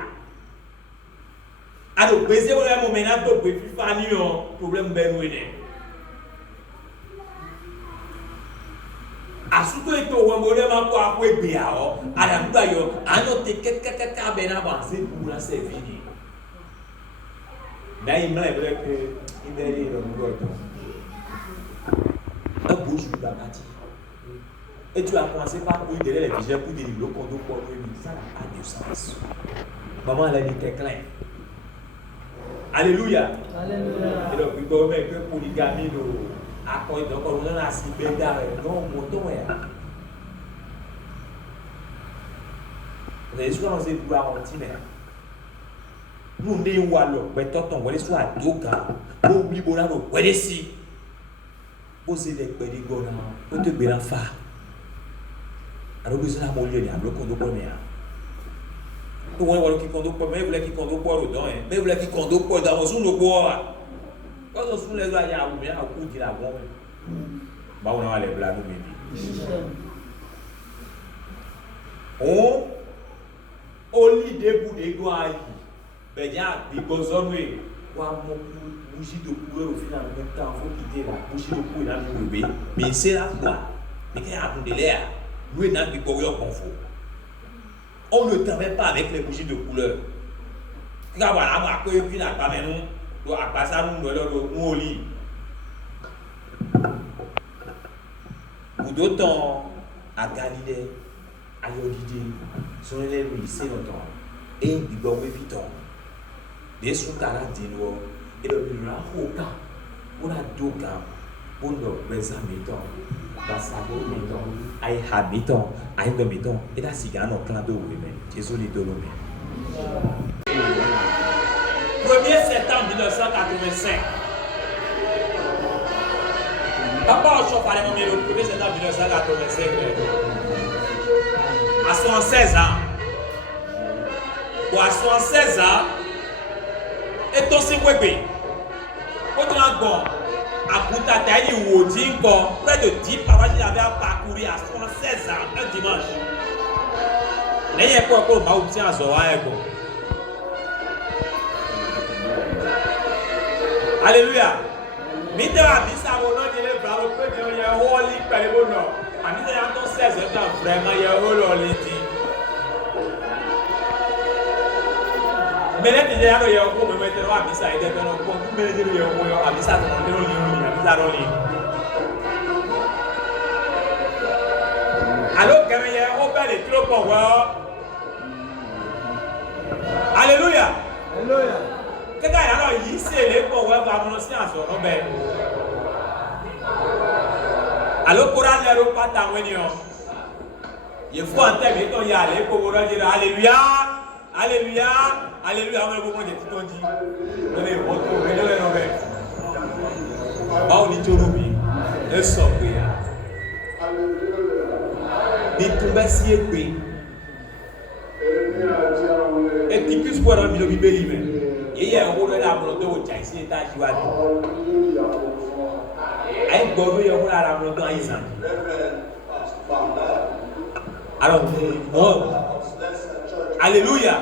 Ado gbese wo le mo mena to gbe fifa ni o problem be no ene. Asuto eto wo mo le ma ko apo egbe ya o. Ada ngba yo ano te kekekeka be na ba se kura se vini. Na imla e ble ke inderi no ngoto. Un beau jour d'Akati. Et tu as commencé par courir derrière les vigèles pour dire le condo pour nous. Ça n'a pas de sens. Maman, elle a dit t'es clair. Alléluia. Alléluia. Et donc, il faut même que polygamie nous accorde. Donc, on a si bien d'arrêt. Non, mon ton est. Vous avez souvent osé vouloir en timer. Nous, on est où alors? Mais toi, on va aller sur la doka. Pour oublier, on a le ici. Posez les pédigons, vous te bénin fa. Alors vous allez mourir, il y a le condo pour moi. Vous voulez qui condo pour moi, vous voulez qui condo pour le don, mais vous voulez qui condo pour dans vos sous le bois. Quand on sous les oies, il y a un coup de la bombe. Bah on a les blagues, on lit des bouts de doigts. Ben il y a des gozonoués. Bougie de couleur au final, en même temps, il faut quitter la bougie de couleur dans le bébé. Mais c'est la foi. Mais quand il y a un peu de l'air, nous, on a des couleurs qu'on faut. On ne travaille pas avec les bougies de couleur. Quand voilà, moi, quand il y a un peu nous, à passer à nous, au lit. Pour d'autant, à Galilée, à Yodide, sur les lycées, et il doit vite. Des sous-carats d'Inoua. Et le rahoka, on a deux cas, on a besoin de temps, basabo de temps, aïe habitant, aïe de temps, et là si gagne au clan de women, Jésus les deux 1er septembre 1985. Papa au chauffeur allait me le 1er septembre 1985. À 76 ans. Ou à 76 ans, et ton si wébé. Quand on a bon, à Koutataï ou au Dinko, près de 10 parois, il avait parcouru à 76 ans, un dimanche. N'ayez pas encore ma option à Zoaïko. Alléluia. Mite wa bisa wono dile bravo pe de ye holy pele wono. Amite ya ton 16 ans vraiment ye holy di. Mele ti ya no ye ko me mete wa bisa ide to no ko mele di ye ko yo abisa to no li abisa ro li. Alors que ye o be le trop pour wa. Alléluia. Alléluia. Kaka ya no yi se le ko wa ba mo si aso no be. Allo Quran le ro pata weni o. Ye fu ante mi to ya le ko ro jira alléluia. Alléluia. Alléluia mo ko mo je ti to ji. No le mo to re le no be. Ba o ni toro bi. E so pe ya. Ni tumba si e pe. E ti plus pour mi lo bibeli me. Yeye wo lo la mo to o ja isi ta ji wa do. Ai gboro ye wo la mo to ayi san. Alors alléluia.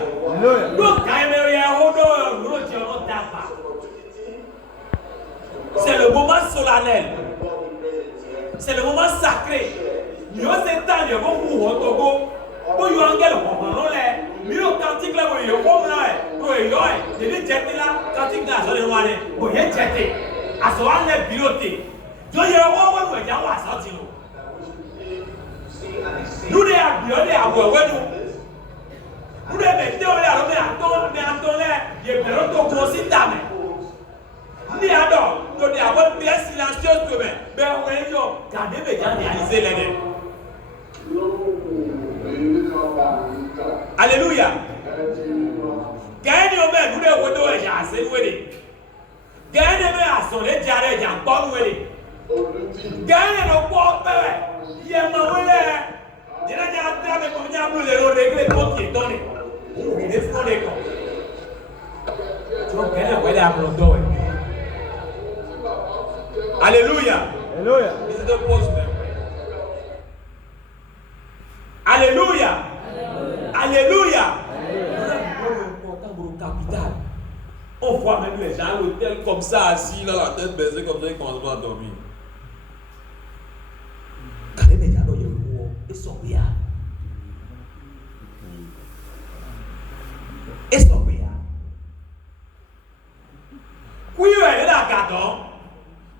Donc quand même ye wo do lo ti o ta pa. C'est le moment solennel. C'est le moment sacré. Yo se tan yo ko ku ho to go. Bo yo angel ko no le. Mi o cantique là bo yo ko na e. Bo yo e. De ni jeti la cantique na so le wa ne. Bo ye jeti. Aso wa ne pilote. Jo ye wo wo we ja wa so ti lo. Nu de abi o de awo we nu. Nu de me te o le aro me aton le ye pero to ko si ta me. Ni ado to de abo bien silencieux to me. Be we yo ga de be ja réaliser le de. Alléluia. Gagne au même, nous devons nous aider à se louer. Gagne au même à son les diarrhées, il y a un bon louer. Gagne nos pauvres pères, il y a un louer. Il y a un terme comme il y a un louer, régler compte qui est donné. Il est fondé comme. Tu vois, gagne au même à mon dos. Alléluia. Alléluia. Il se dépose même. Alléluia. Alléluia. Important pour le capital. On voit même les gens à l'hôtel comme ça, assis, là, la tête baissée, comme ça, ils commencent à dormir. Quand les gens ils sont bien. Ils sont bien. Oui, elle est là, gardons.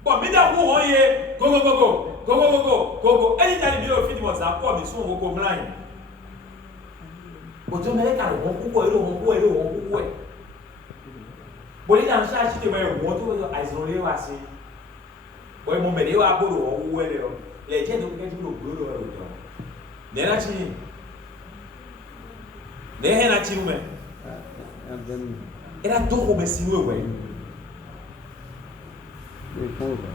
Bon, mais d'un coup, on y est. Go, go, go, go. Go, go, go, go. Go, go. Et il y a des vidéos films, ça, quoi, mais sont au blind. Bon, tu me dis, car on coupe, on coupe. Bon, il y a un chat qui te met un gros tour, ils ont assez. Oui, mon bébé va pour le haut, les gens donc quelque chose de gros. N'est-ce pas? Et là, donc, on me signe, ouais.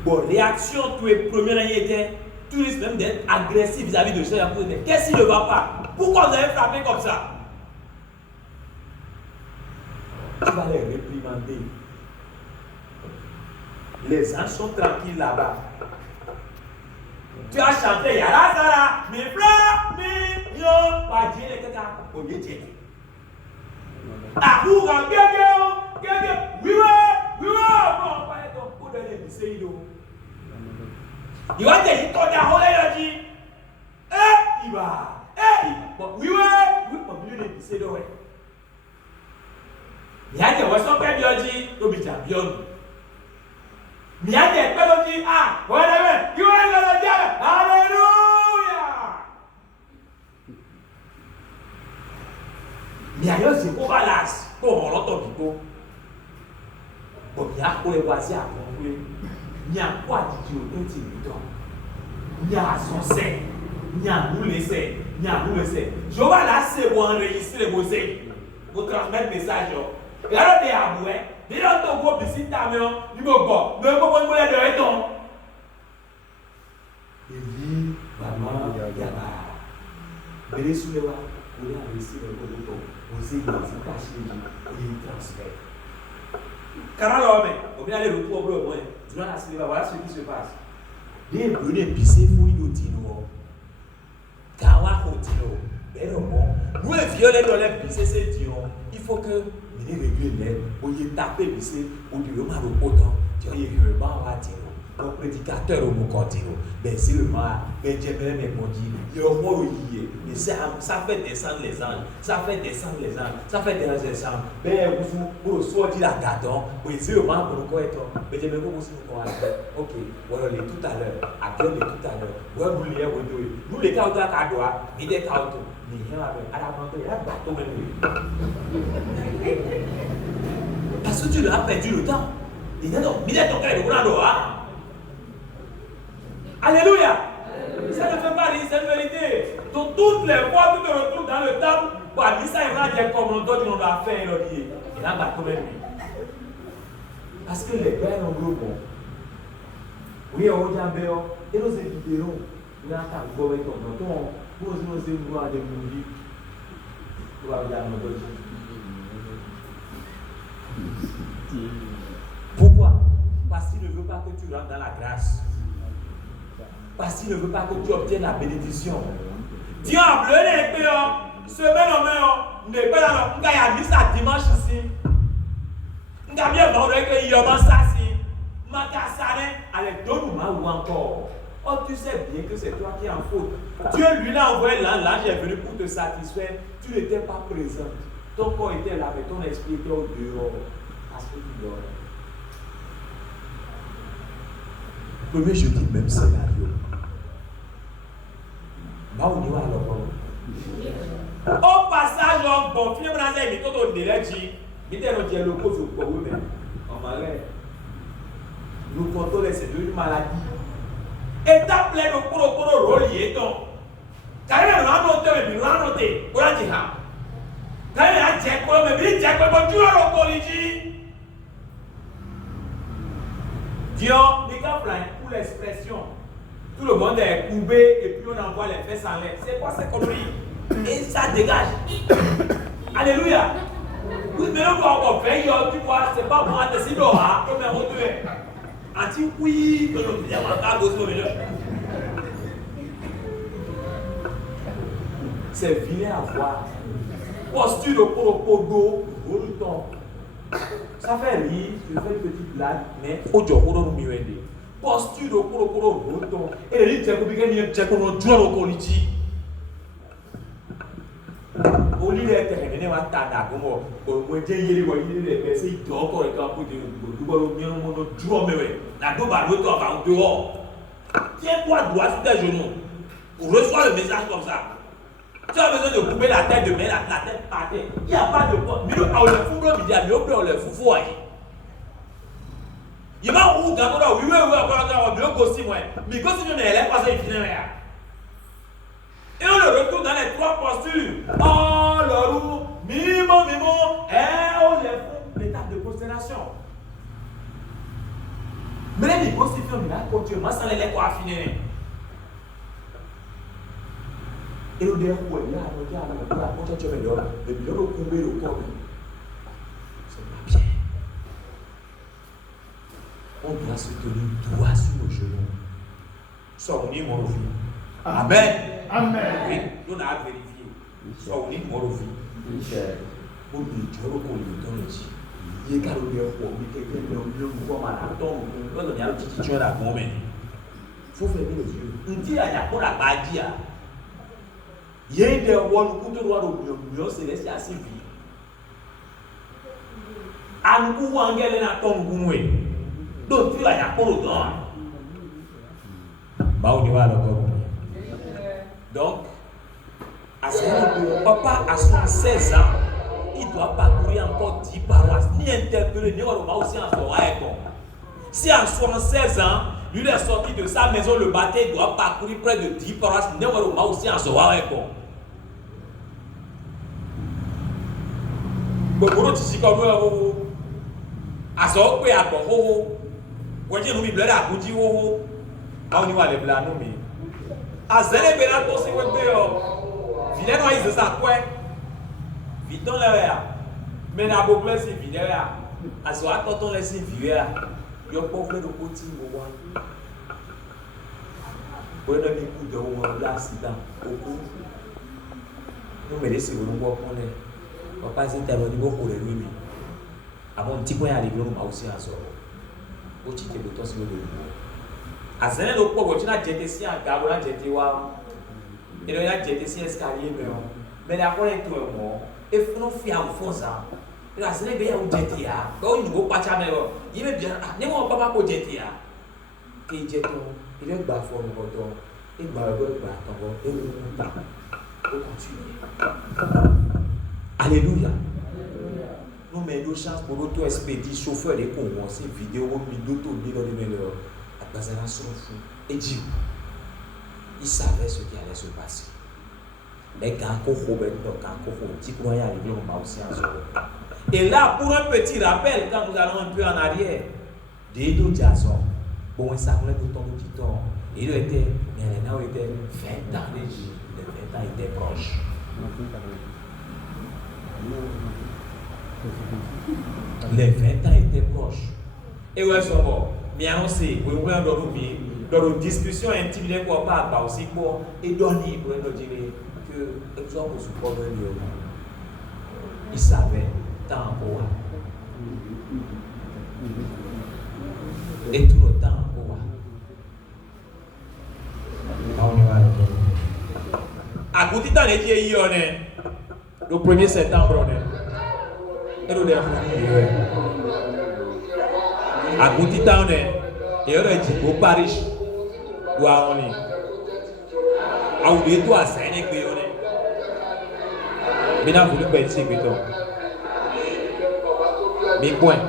Bon, réaction, tu es première année était, tu risques même d'être agressif vis-à-vis de ça. Qu'est-ce qui ne va pas? Pourquoi vous avez frappé comme ça? Tu vas les réprimander. Les anges sont tranquilles là-bas. Tu as chanté Yara Sara, mi fla, mi yon, pas Dieu les têtes au lieu de Dieu. Ah, vous, oui, non, pas être au bout de l'épisode. Il va te dire, ton diable, il dit, il va, oui, au milieu de l'épisode, ouais. Il y a des raisons que Dieu dit, il y a des champions. Il y a des personnes qui disent, ah, voilà, il va le dire, alléluia. Il y a des gens qui balas, pour l'autre pico. Bon, il y a pour les voisins à conclure. Il y a quoi dit au petit bouton. Il y a son sein, il y a nous laisser, il y a nous laisser. Je vais là, c'est pour enregistrer les musiques, pour transmettre le message. Et alors, tu es à bout, il y a un gros biscuit, ta main, il me bat, mais comment on peut le faire? Il dit, maman, il y a pas. Bélé sous les doigts, vous avez réussi le bouton, vous avez caché, il transfère. Car alors, on vient aller le problème, durant la célébration, voilà ce qui se passe. Des brûlés pissés, fouilles au tino. Kawa au tino. Mais non, nous les violets dans les pissés, c'est tino. Il faut que nous réguliers, on y tape pissé, on dit le mal au potent, tu as eu le mal à tino. Mon prédicateur au mon continent, mais c'est le mal, mais Dieu me dit, le roi y mais ça fait descendre les anges, ça fait descendre les anges, ça fait descendre les anges. Mais vous, pour sortir la gâteau, vous dites le mal pour le correcteur, mais Dieu me dit, vous ok, voilà les tout à l'heure, après les tout à l'heure, voilà vous les avez, nous les cartes à cadeau, mais des cartes, mais il y a à la vente, il y a un bateau même. Parce que tu leur as perdu le temps. Il y a donc, il est donc à l'eau, Alléluia. Ça ne fait pas rire, c'est une vérité. Donc toutes les fois, tu te retrouves dans le temple, pour ça, il va dire comme l'autre, on doit faire le lié. Et là, bah, quand même. Parce que les gars ont gros bon. Oui, on dit à Béo, et nous éviterons. Nous avons un gros avec ton tonton. Nous aussi, nous avons des mouilles. Nous avons dire à notre Pourquoi? Parce qu'il ne veut pas que tu rentres dans la grâce. Parce qu'il ne veut pas que tu obtiennes la bénédiction. Dieu a bleu les pères, semaine en main, ne pas dans le. Il y a mis ça dimanche ici. Il y a bien vendu que il y a ça ici. Makassane, allez, donne-moi ou encore. Oh, tu sais bien que c'est toi qui es en faute. Dieu lui l'a envoyé là, l'ange est venu pour te satisfaire. Tu n'étais pas présent. Ton corps était là, mais ton esprit était au dehors. Parce que tu dors. Premier jeudi, même scénario. Au passage, on bon, finalement, on a dit que tout le dit, il était le dialogue pour vous, mais en malheur, nous contrôlons ces deux maladies. Et t'as plein de rôle, donc. Quand même, on a noté, on a noté, on a dit, quand même, on a dit, on a dit, tu as le Dieu, les gars, pour l'expression. Tout le monde est courbé et puis on envoie les fesses en l'air. C'est quoi cette connerie? Et ça dégage. Alléluia. Oui, mais on va faire, tu vois, c'est pas moi, c'est d'Ora, comme un retour. Anti oui, que l'on dit à ma carte au milieu. C'est vilain à voir. Posture de podo, le temps. Ça fait rire, je fais une petite blague, mais au jour où nous m'y aider. Posture de podo, le temps. Et les gens qui viennent dire qu'on a joué au coliti. Au lieu d'être terminé, on va t'attaquer. On va dire qu'il y a des personnes qui ont encore les campos de jouer. La double à l'autre, on va dehors. Tiens-toi droit sur tes genoux. Pour recevoir le message comme ça. Tu as besoin de couper la tête, de mettre la tête par terre. Il n'y a pas de quoi. Mais on le fout, on le fout. Il va où, quand on oui, mais quand il est pas ça, il finit. Et on le retrouve dans les trois postures. Oh, le roux, mimo, on les fout l'étape de constellation. Mais les constitutions, il a continué, moi, ça les quoi finir. Et le dernier coup, il y a un tu mets là, le bureau combé le corps. C'est pas bien. On doit se tenir droit sur nos genoux. Sortez mon vie. Amen. Amen. Oui, nous avons vérifié. Sortez mon vie. Pour nous, tu vas le dire. Il y a quelqu'un qui a il faut fermer les yeux. On dit qu'il y a pour la bague. Il y a des rois qui ont mieux céleste assez vite. À nous, on a un ton goué. Donc, tu as pour le temps. Donc, à ce moment, papa a 76 ans. Il doit parcourir encore 10 paroisses, ni interpeller, ni aussi en forêt. Si en 76 ans, lui est sorti de sa maison, le bâtiment, il doit parcourir près de 10 paroisses, ni aussi en forêt. Beaucoup de gens comme vous, à ce moment-là, à Boho, quand vous avez blé à Bouti, on y va les blancs, mais à Zélébéla, pour ce que vilain, ils se savent quoi. Vite on l'air, mais la boucle c'est vide là. À ce moment quand on laisse vivre là, il y a pas de petit moment. Pour le même coup de on l'accident au cou. Nous mais laissez nous voir qu'on est. Papa c'est tellement beaucoup de lui. À mon petit coin arrivé on m'a aussi en sort. Au petit que le temps sur le dos. À ce moment là on a jeté si en gare on a jeté wa. Et là il a jeté si escalier mais la colère tout est mort. Et nous faisons un fond ça. La Sénégal est un jeté. Quand on ne va pas chamer, il veut bien. Ne m'en pas pour jeter. Il jette. Il est bas fort le bâton. Il va le bâton. Et on continue. Alléluia. Nous mettons chance pour l'auto-expédie, chauffeur des convois, ces vidéos, d'auto, dans les meilleurs. À Bazana s'en fout. Et dit, il savait ce qui allait se passer. Mais quand et là, pour un petit rappel, quand nous allons un peu en arrière, Dédo Jason, bon, ça voulait tout le temps. Il était, mais il était 20 ans, les 20 ans étaient proches. Les 20 ans étaient proches. Et où est-ce qu'on va? Mais annoncé, vous voyez dans nos discussions intimes, pour pas aussi pour et donner pour nous dire. Il savait tant pour et tout le temps pour à côté dans les dieux le 1er septembre et le dernier à côté dans et on dit au Paris doit on à où les doigts c'est un peu maintenant vous le pensez plutôt mais point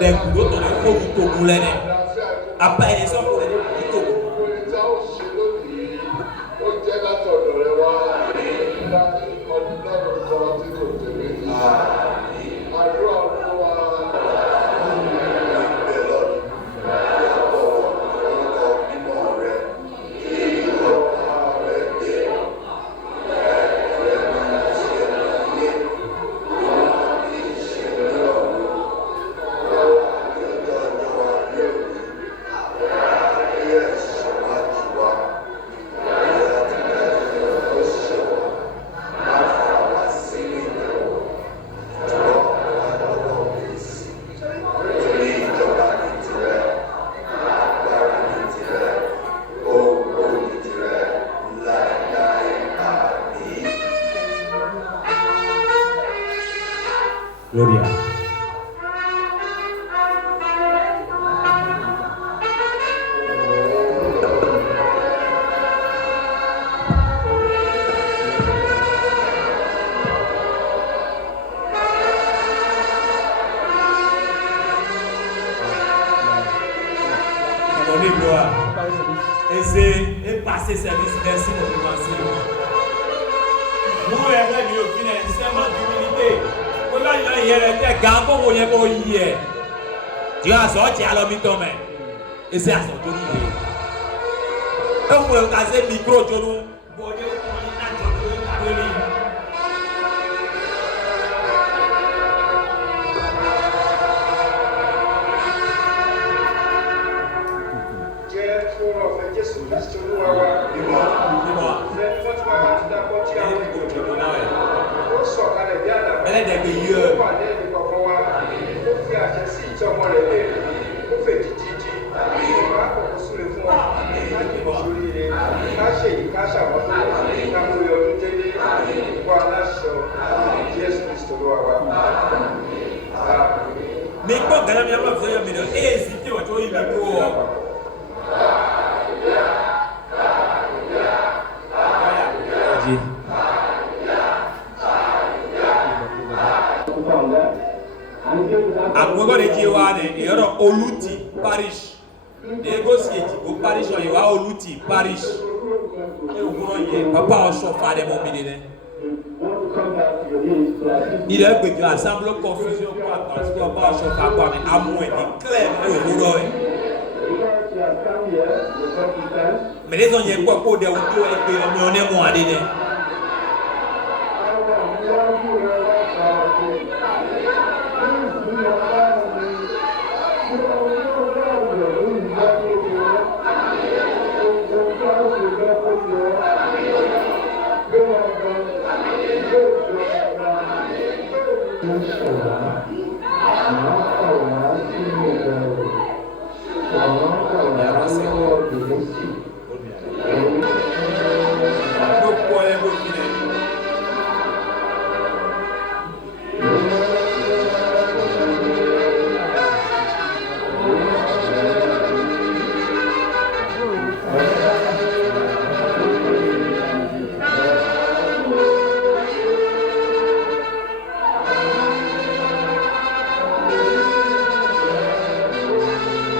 des coups d'autres on est au Togo après les hommes pour les Togo Gloria. Et passer service, merci de commencer. Nous, les au final, c'est un manque d'humilité. Il y a des gars qui ont hier. Tu as sorti à l'homme, et c'est à son tour. On peut casser le micro, tu nous. Mais quand Ghana n'a pas besoin de hésiter, on va y Agogo de Jiwane, et alors Oluti, Parish. Négocier au Parish, il y a Oluti, Parish. Et au grand papa, on chauffe à des mobiliers. Il est que tu assembles confusion pour parce qu'on va chauffer à quoi, mais à moins de clair et au boulot. Mais les gens y a quoi pour des autos et puis on est moins d'aider.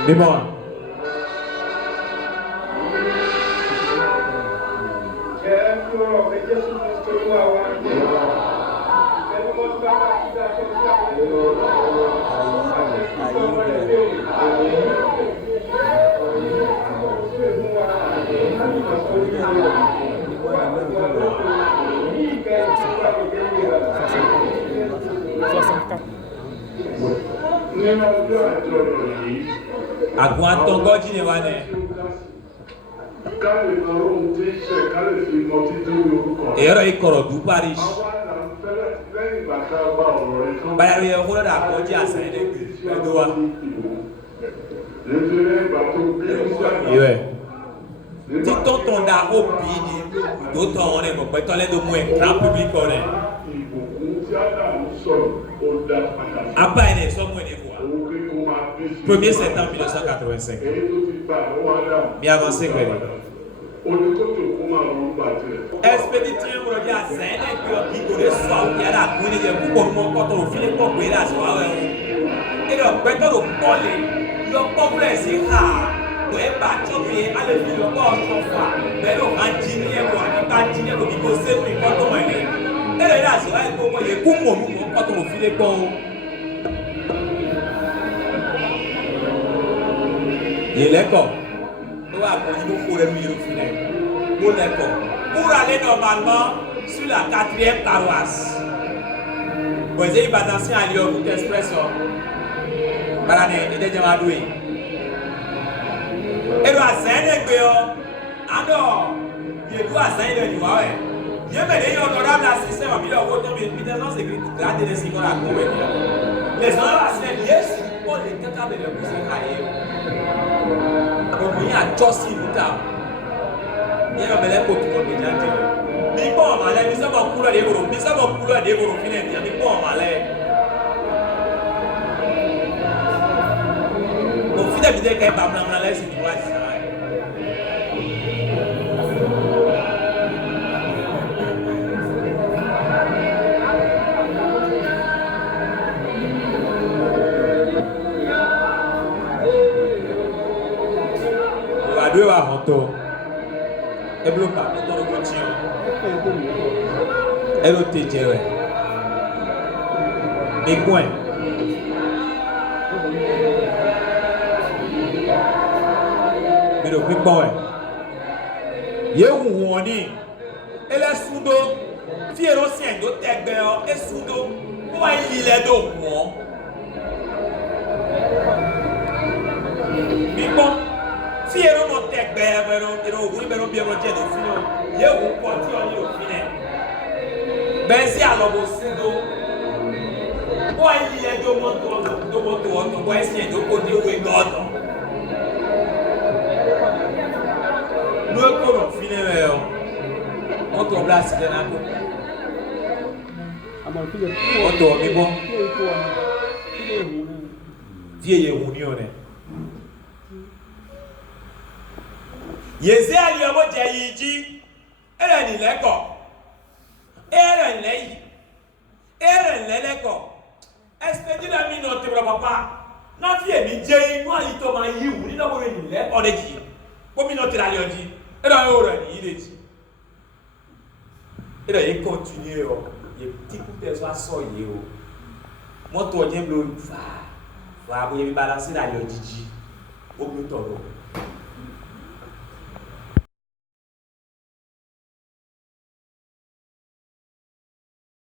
Mémoire. Aguanton goji ne wane. Ero ikoro du Paris. Baya we ho da ko ji asan de do wa. Iwe. Ti tonton da obi ni do ton on e mo pe ton le do mu e grand public on e. Apa ene so mu e fois. 1er septembre 1985. Bien avancé, Greg. Expédition aujourd'hui à Zéné qui connaît soit il y a la couine de beaucoup quand on fait pour payer la soirée. Et le béton au pôle, le pôle c'est rare. Ouais, pas tout bien, allez le pôle chauffe. Mais le ingénieur ou un ingénieur qui possède une photo monnaie. Et là, c'est vrai pour moi, il y a beaucoup de quand on fait pour il est comme pour aller normalement sur la 4e paroisse. Vous avez une attention à Lyon pour Expresso. Voilà, il est déjà doué. Et le Sénégal, alors, il doit s'aider du Huawei. Il y a des honorables assistants, il y a autant de gens qui gardent les signes à la cour. Les honorables assistants, yes, pour les cacables de la musique à il y a Jossi Luta. Il y a un bel écho tout le monde. Mais bon, malais, nous sommes en couleur des euros. Nous sommes en couleur des euros. Mais bon, malais. dẹ̀ bi dẹ̀ kẹ́ bàmúlàmúlà lẹ́sìn ní wájú sáà yẹ. Ìwádìí wa hàn tó ebile pa tó ló kó tiẹ̀ ẹ ló tẹ jẹ rẹ egun ẹ mẹlẹ pípọ́n ẹ yẹ huhu wọn ni ẹlẹ sundo fi èrò sí ẹ̀dọ́ tẹgbẹ́ ọ ẹ sundo kó wá yí lẹ́dọ̀ wọ́n pípọ́n fi èrò nọ tẹgbẹ́ èrò ògùn bẹ̀rẹ̀ bí ẹ̀rọ jẹ́ ẹ̀dọ̀ fi náà yẹ huhu pọ̀ tí ọ ní òfin ẹ̀ bẹ́ẹ̀ sí àlọ́bù sundo kó wá yí lẹ́dọ̀ mọ́tò ọ̀tọ̀ bọ́ ẹ̀sìn ẹ̀dọ́ kó ní owó ẹgbẹ́ ọ̀tọ̀. Nous avons fini on te place dans la coupe. On te met bon. Vieille réunion. Yézé aliamo jayiji. Elle ni leko. Elle lei. Elle leleko. Expedi la minote papa. Na vie mi jey no ayi to ma yi wu ni na bo ni le odeji. Communauté la lodi. Et là, il est dit. Et là, il continue. Il y a petit coup de soie soyé. Moi, toi, je me va. Va, vous balancer la lodi. Au bout de